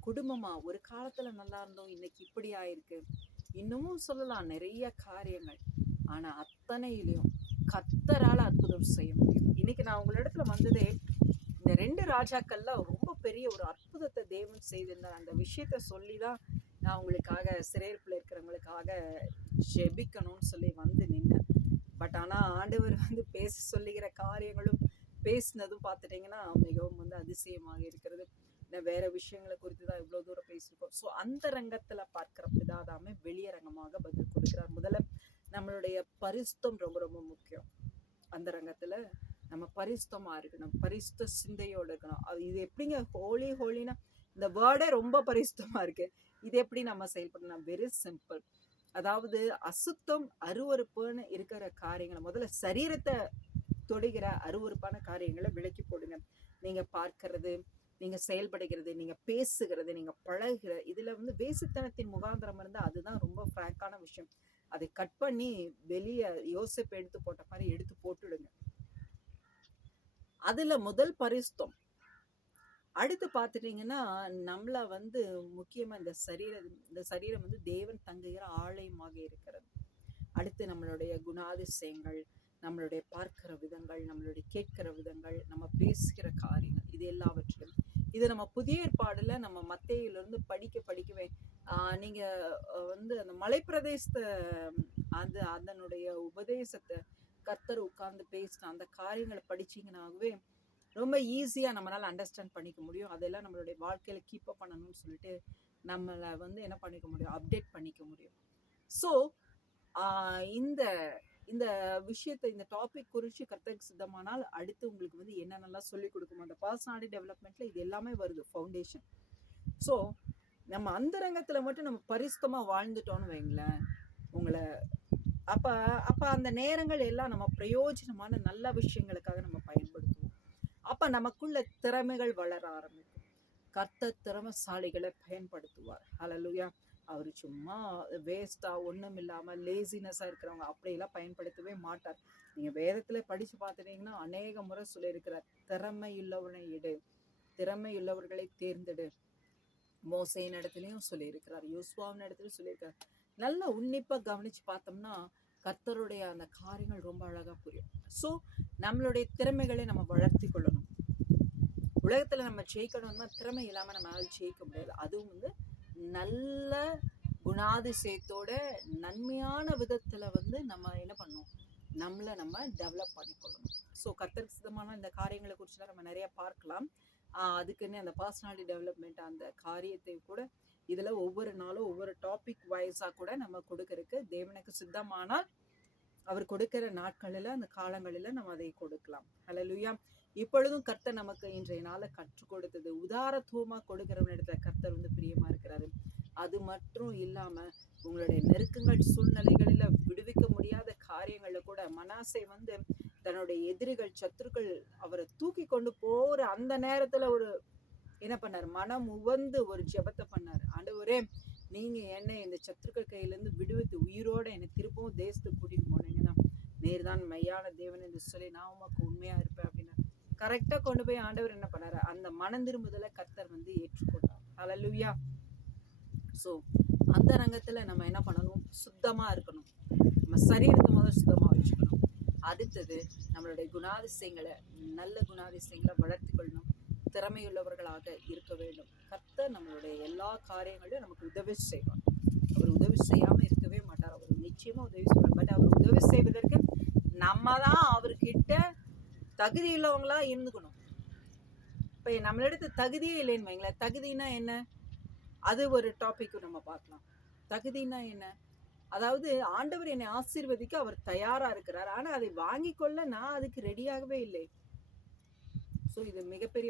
குடும்பமா ஒரு காலத்துல நல்லா இருந்தோம், இன்னைக்கு இப்படி ஆயிருக்கு. இன்னமும் சொல்லலாம் நிறைய காரியங்கள். ஆனா அத்தனையிலும் கர்த்தரால அற்புதம் செய்ய முடியும். இன்னைக்கு நான் உங்களிடத்துல வந்ததே, இந்த 2 ராஜாக்கள்ல ரொம்ப பெரிய ஒரு அற்புதத்தை தேவன் செய்திருந்தார். அந்த விஷயத்த சொல்லிதான் நான் உங்களுக்காக சிறையிருப்புல இருக்கிறவங்களுக்காக ஜெபிக்கணும்னு சொல்லி வந்து நின்னேன். பட் ஆனா ஆண்டவர் வந்து பேச சொல்லுகிற காரியங்களும் பேசினதும் பார்த்துட்டீங்கன்னா மிகவும் வந்து அதிசயமாக இருக்கிறது. வேற விஷயங்களை குறித்து தான் இவ்வளவு தூரம் பேசியிருக்கோம். ஸோ அந்த ரங்கத்துல பார்க்கிற பிதாதாமே வெளியரங்கமாக பதில் கொடுக்கிறார். முதல்ல நம்மளுடைய பரிசுத்தம் ரொம்ப ரொம்ப முக்கியம். அந்த ரங்கத்துல நம்ம பரிசுத்தமா இருக்கணும், பரிசுத்த சிந்தையோடு இருக்கணும். இது எப்படிங்க ஹோலினா இந்த வேர்டே ரொம்ப பரிசுத்தமா இருக்கு. இது எப்படி நம்ம செயல்படணும்? Very simple. அதாவது அசுத்தம் அருவருப்புன்னு இருக்கிற காரியங்களை முதல்ல சரீரத்தை தொடுகிற அருவருப்பான காரியங்களை விலக்கி போடுங்க. நீங்க பார்க்கிறது, நீங்க செயல்படுகிறது, நீங்க பேசுகிறது, நீங்க பழகுகிற இதுல வந்து வேசித்தனத்தின் முகாந்திரம் இருந்தா அதுதான் ரொம்ப பிராங்கான விஷயம். அதை கட் பண்ணி வெளியே யோசிப்பு எடுத்து போட்ட மாதிரி எடுத்து போட்டுடுங்க. அதுல முதல் பரிசுத்தம். அடுத்து பார்த்துட்டீங்கன்னா நம்மள வந்து முக்கியமா இந்த சரீரம் வந்து தேவன் தங்குகிற ஆலயமாக இருக்கிறது. அடுத்து நம்மளுடைய குணாதிசயங்கள், நம்மளுடைய பார்க்கிற விதங்கள், நம்மளுடைய கேட்கிற விதங்கள், நம்ம பேசுகிற காரியங்கள், இது எல்லாவற்றிலும் இது நம்ம புதிய ஏற்பாடுல நம்ம மத்தேயிலிருந்து படிக்கவே நீங்க வந்து அந்த மலைப்பிரதேசத்தை அதனுடைய உபதேசத்தை கர்த்தர் உட்கார்ந்து பேசின அந்த காரியங்களை படிச்சீங்கன்னாவே ரொம்ப ஈஸியா நம்மளால அண்டர்ஸ்டாண்ட் பண்ணிக்க முடியும். அதெல்லாம் நம்மளுடைய வாழ்க்கையில கீப் அப் பண்ணணும்னு சொல்லிட்டு நம்மளை வந்து என்ன பண்ணிக்க முடியும், அப்டேட் பண்ணிக்க முடியும். ஸோ இந்த இந்த விஷயத்தை, இந்த டாபிக் குறித்து கர்த்தருக்கு சித்தமானால் அடுத்து உங்களுக்கு வந்து என்னென்னலாம் சொல்லிக் கொடுக்கும் அந்த பர்சனாலிட்டி டெவலப்மெண்ட்ல இது எல்லாமே வருது, ஃபவுண்டேஷன். ஸோ நம்ம அந்த ரங்கத்துல மட்டும் நம்ம பரிசுத்தமா வாழ்ந்துட்டோம்னு வைங்களேன், உங்களை அப்ப அந்த நேரங்கள் எல்லாம் நம்ம பிரயோஜனமான நல்ல விஷயங்களுக்காக நம்ம பயன்படுத்துவோம். அப்ப நமக்குள்ள திறமைகள் வளர ஆரம்பிக்கும். கர்த்தர் திறமைசாலிகளை பயன்படுத்துவார். ஹல்லேலூயா. அவர் சும்மா வேஸ்டா ஒண்ணும் இல்லாம லேசினஸா இருக்கிறவங்க அப்படியெல்லாம் பயன்படுத்தவே மாட்டார். நீங்க வேதத்துல படிச்சு பார்த்துட்டீங்கன்னா அநேக முறை சொல்லியிருக்கிறார், திறமையுள்ளவனை எடு, திறமையுள்ளவர்களை தேர்ந்தெடு. மோசையின் இடத்துலயும் சொல்லியிருக்கிறார், யோசுவாவின் இடத்துலயும் சொல்லியிருக்கிறார். நல்லா உன்னிப்பா கவனிச்சு பார்த்தோம்னா கர்த்தருடைய அந்த காரியங்கள் ரொம்ப அழகா புரியும். ஸோ நம்மளுடைய திறமைகளை நம்ம வளர்த்தி கொள்ளணும். உலகத்துல நம்ம ஜெயிக்கணும்னா திறமை இல்லாம நம்மளால ஜெயிக்க முடியாது. அதுவும் வந்து நல்ல குணாதிசயத்தோட நன்மையான விதத்துல வந்து நம்ம என்ன பண்ணணும், நம்மளை நம்ம டெவலப் பண்ணிக்கொள்ளணும். ஸோ கர்த்தருக்கு சித்தமான இந்த காரியங்களை குறிச்சுலாம் நம்ம நிறைய பார்க்கலாம். அதுக்குன்னு அந்த பர்சனாலிட்டி டெவலப்மெண்ட் அந்த காரியத்தை கூட இதுல ஒவ்வொரு நாளும் ஒவ்வொரு டாபிக் வைஸா கூட நம்ம கொடுக்கறதுக்கு தேவனுக்கு சித்தமானால் அவர் கொடுக்கிற நாட்களில அந்த காலங்களில நம்ம அதை கொடுக்கலாம். ஹல்லேலூயா. இப்பொழுதும் கர்த்தர் நமக்கு இன்றைய நாளை கற்றுக் கொடுத்தது உதாரத்துவமா கொடுக்கிறவனிடத்துல கர்த்தர் வந்து பிரியமா இருக்கிறாரு. அது மட்டும் இல்லாம உங்களுடைய நெருக்கங்கள் சூழ்நிலைகளில விடுவிக்க முடியாத காரியங்கள்ல கூட மனாசே வந்து தன்னுடைய எதிரிகள் சத்துருக்கள் அவரை தூக்கி கொண்டு போற அந்த நேரத்துல ஒரு என்ன பண்ணாரு, மனம் உவந்து ஒரு ஜெபத்தை பண்ணாரு. ஆண்டவரே, நீங்க என்னை இந்த சத்துருக்கள் கையில இருந்து விடுவித்து உயிரோட என்னை திருப்பவும் தேசத்துக்கு கூட்டிட்டு போனீங்கன்னா நேர்தான் மெய்யான தேவன் என்று சொல்லி நான் உமக்கு உண்மையா இருப்பேன் அப்படின்னு கரெக்டா கொண்டு போய் ஆண்டவர் என்ன பண்ணாரு, அந்த மனம் திரும்புதலை கர்த்தர் வந்து ஏற்றுக்கொண்டார். ஹல்லேலூயா. ஸோ அந்த ரங்கத்துல நம்ம என்ன பண்ணணும், சுத்தமா இருக்கணும். நம்ம சரீரத்தை முதல் சுத்தமா வச்சுக்கணும். அடுத்தது நம்மளுடைய குணாதிசயங்களை, நல்ல குணாதிசயங்களை வளர்த்து கொள்ளணும். திறமையுள்ளவர்களாக இருக்க வேண்டும். கர்த்தர் நம்மளுடைய எல்லா காரியங்களையும் நமக்கு உதவி செய்வார். அவர் உதவி செய்யாம இருக்கவே மாட்டார். அவர் நிச்சயமா உதவி செய்வார். பட் அவர் உதவி செய்வதற்கு நம்ம தான் அவர்கிட்ட தகுதி உள்ளவங்களா இருந்துக்கணும். இப்ப நம்மளிடத்து தகுதியே இல்லைன்னு வைங்களேன். தகுதினா என்ன, அது ஒரு டாபிக் நம்ம பார்க்கலாம். தகுதினா என்ன, அதாவது ஆண்டவர் என்னை ஆசீர்வதிக்க அவர் தயாரா இருக்கிறார், ஆனா அதை வாங்கி கொள்ள நான் அதுக்கு ரெடியாகவே இல்லை. ஸோ இது மிகப்பெரிய